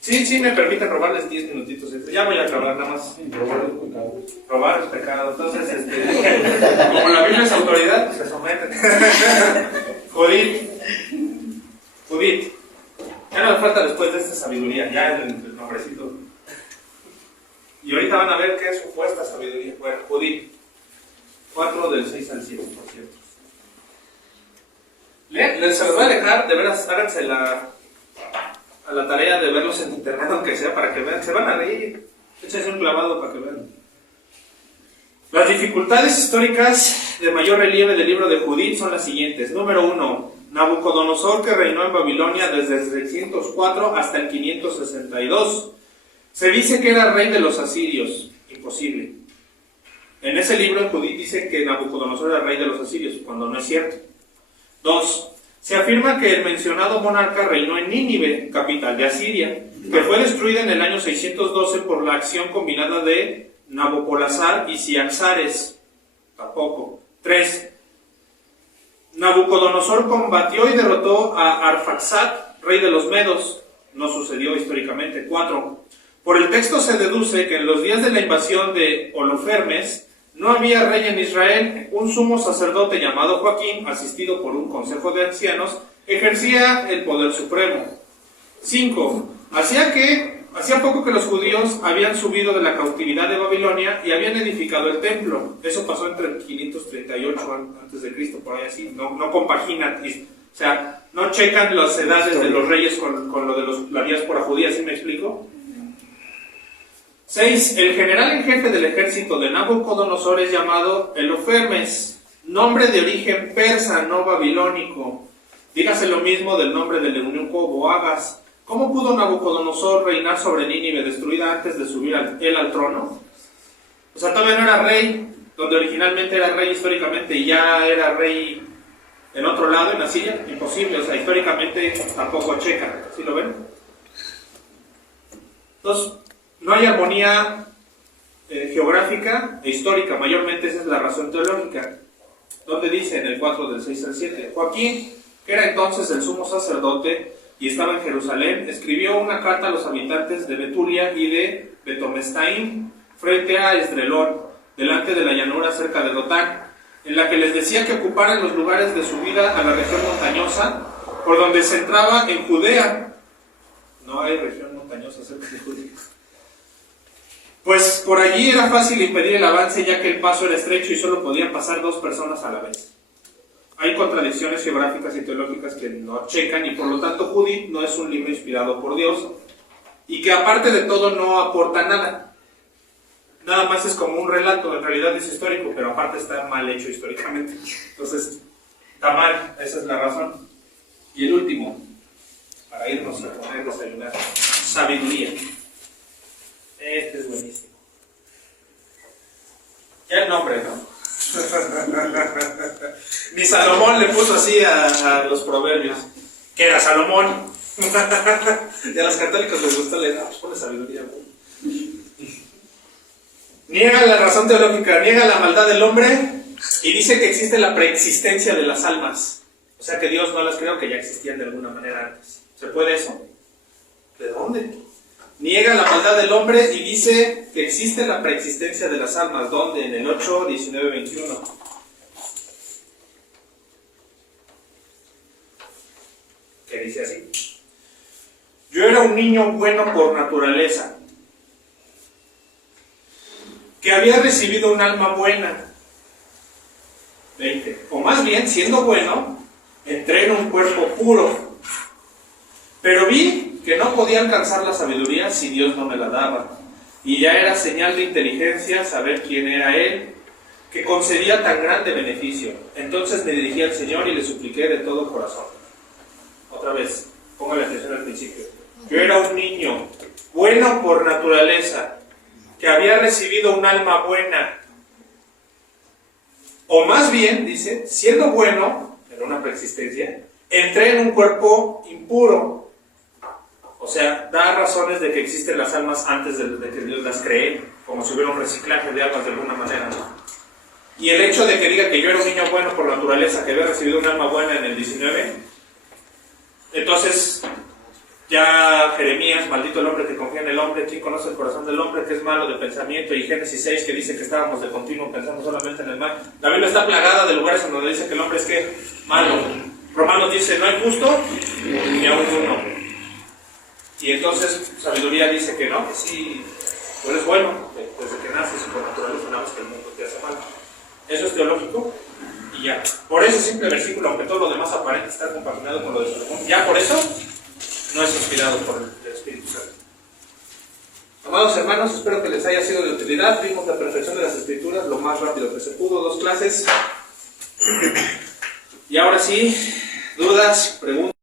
Sí, me permiten robarles 10 minutitos. Ya voy a acabar nada más. Robar es pecado. Robar es pecado. Entonces, como la Biblia es autoridad, pues se someten. Judith. Ya no me falta después de esta sabiduría, ya el nombrecito. Y ahorita van a ver qué es supuesta sabiduría. Bueno, Judith. 4 del 6 al 7, por cierto. Se los voy a dejar, de veras, háganse a la tarea de verlos en internet, aunque sea, para que vean. Se van a reír. Échense un clavado para que vean. Las dificultades históricas de mayor relieve del libro de Judith son las siguientes. Número 1. Nabucodonosor, que reinó en Babilonia desde el 604 hasta el 562. Se dice que era rey de los asirios. Imposible. En ese libro en Judith dice que Nabucodonosor era rey de los asirios, cuando no es cierto. 2. Se afirma que el mencionado monarca reinó en Nínive, capital de Asiria, que fue destruida en el año 612 por la acción combinada de Nabopolassar y Ciaxares. Tampoco. 3. Nabucodonosor combatió y derrotó a Arfaxad, rey de los Medos. No sucedió históricamente. 4. Por el texto se deduce que en los días de la invasión de Holofernes no había rey en Israel. Un sumo sacerdote llamado Joaquín, asistido por un consejo de ancianos, ejercía el poder supremo. 5. Hacía poco que los judíos habían subido de la cautividad de Babilonia y habían edificado el templo. Eso pasó entre el 538 a.C., por ahí así. No compaginan, o sea, no checan las edades de los reyes con lo de la diáspora judía, ¿sí me explico? 6. El general en jefe del ejército de Nabucodonosor es llamado Holofernes, nombre de origen persa, no babilónico. Dígase lo mismo del nombre del eunuco Boagas. ¿Cómo pudo Nabucodonosor reinar sobre Nínive destruida antes de subir él al trono? O sea, todavía no era rey, donde originalmente era rey históricamente, y ya era rey en otro lado, en Asiria. Imposible, o sea, históricamente tampoco checa. ¿Sí lo ven? Entonces, no hay armonía geográfica e histórica, mayormente esa es la razón teológica. Donde dice en el 4 del 6 al 7, Joaquín, que era entonces el sumo sacerdote y estaba en Jerusalén, escribió una carta a los habitantes de Betulia y de Betomestaín frente a Esdrelón, delante de la llanura cerca de Dotán, en la que les decía que ocuparan los lugares de subida a la región montañosa, por donde se entraba en Judea. No hay región montañosa cerca de Judea. Pues por allí era fácil impedir el avance, ya que el paso era estrecho y solo podían pasar 2 personas a la vez. Hay contradicciones geográficas y teológicas que no checan, y por lo tanto Judith no es un libro inspirado por Dios, y que aparte de todo no aporta nada. Nada más es como un relato, en realidad es histórico, pero aparte está mal hecho históricamente. Entonces, está mal, esa es la razón. Y el último, para irnos a poner a desayunar, sabiduría. Este es buenísimo. Ya el nombre, ¿no? Ni Salomón le puso así a los proverbios. Que era Salomón. Y a los católicos les gusta leer, pues pone sabiduría. Niega la razón teológica, niega la maldad del hombre y dice que existe la preexistencia de las almas. O sea que Dios no las creó, que ya existían de alguna manera antes. ¿Se puede eso? ¿De dónde? Niega la maldad del hombre y dice que existe la preexistencia de las almas. ¿Dónde? En el 8, 19, 21. Que dice así: yo era un niño bueno por naturaleza, que había recibido un alma buena. 20. O más bien, siendo bueno, entré en un cuerpo puro, pero vi que no podía alcanzar la sabiduría si Dios no me la daba, y ya era señal de inteligencia saber quién era Él, que concedía tan grande beneficio. Entonces me dirigí al Señor y le supliqué de todo corazón. Otra vez, póngale atención al principio. Yo era un niño, bueno por naturaleza, que había recibido un alma buena. O más bien, dice, siendo bueno, en una preexistencia, entré en un cuerpo impuro. O sea, da razones de que existen las almas antes de que Dios las cree, como si hubiera un reciclaje de almas de alguna manera, ¿no? Y el hecho de que diga que yo era un niño bueno por naturaleza, que había recibido un alma buena en el 19, entonces ya Jeremías, maldito el hombre que confía en el hombre, ¿quién conoce el corazón del hombre que es malo de pensamiento? Y Génesis 6 que dice que estábamos de continuo pensando solamente en el mal. La Biblia está plagada de lugares en donde dice que el hombre es que malo. Romanos dice no hay justo ni aún uno. Y entonces sabiduría dice que no, que sí, tú eres bueno, que desde que naces y por naturaleza nada más que el mundo te hace mal. Eso es teológico y ya. Por ese simple versículo, aunque todo lo demás aparenta estar compaginado con lo de Salomón, ya por eso no es inspirado por el Espíritu Santo. Amados hermanos, espero que les haya sido de utilidad. Vimos la perfección de las Escrituras lo más rápido que se pudo, 2 clases. Y ahora sí, dudas, preguntas.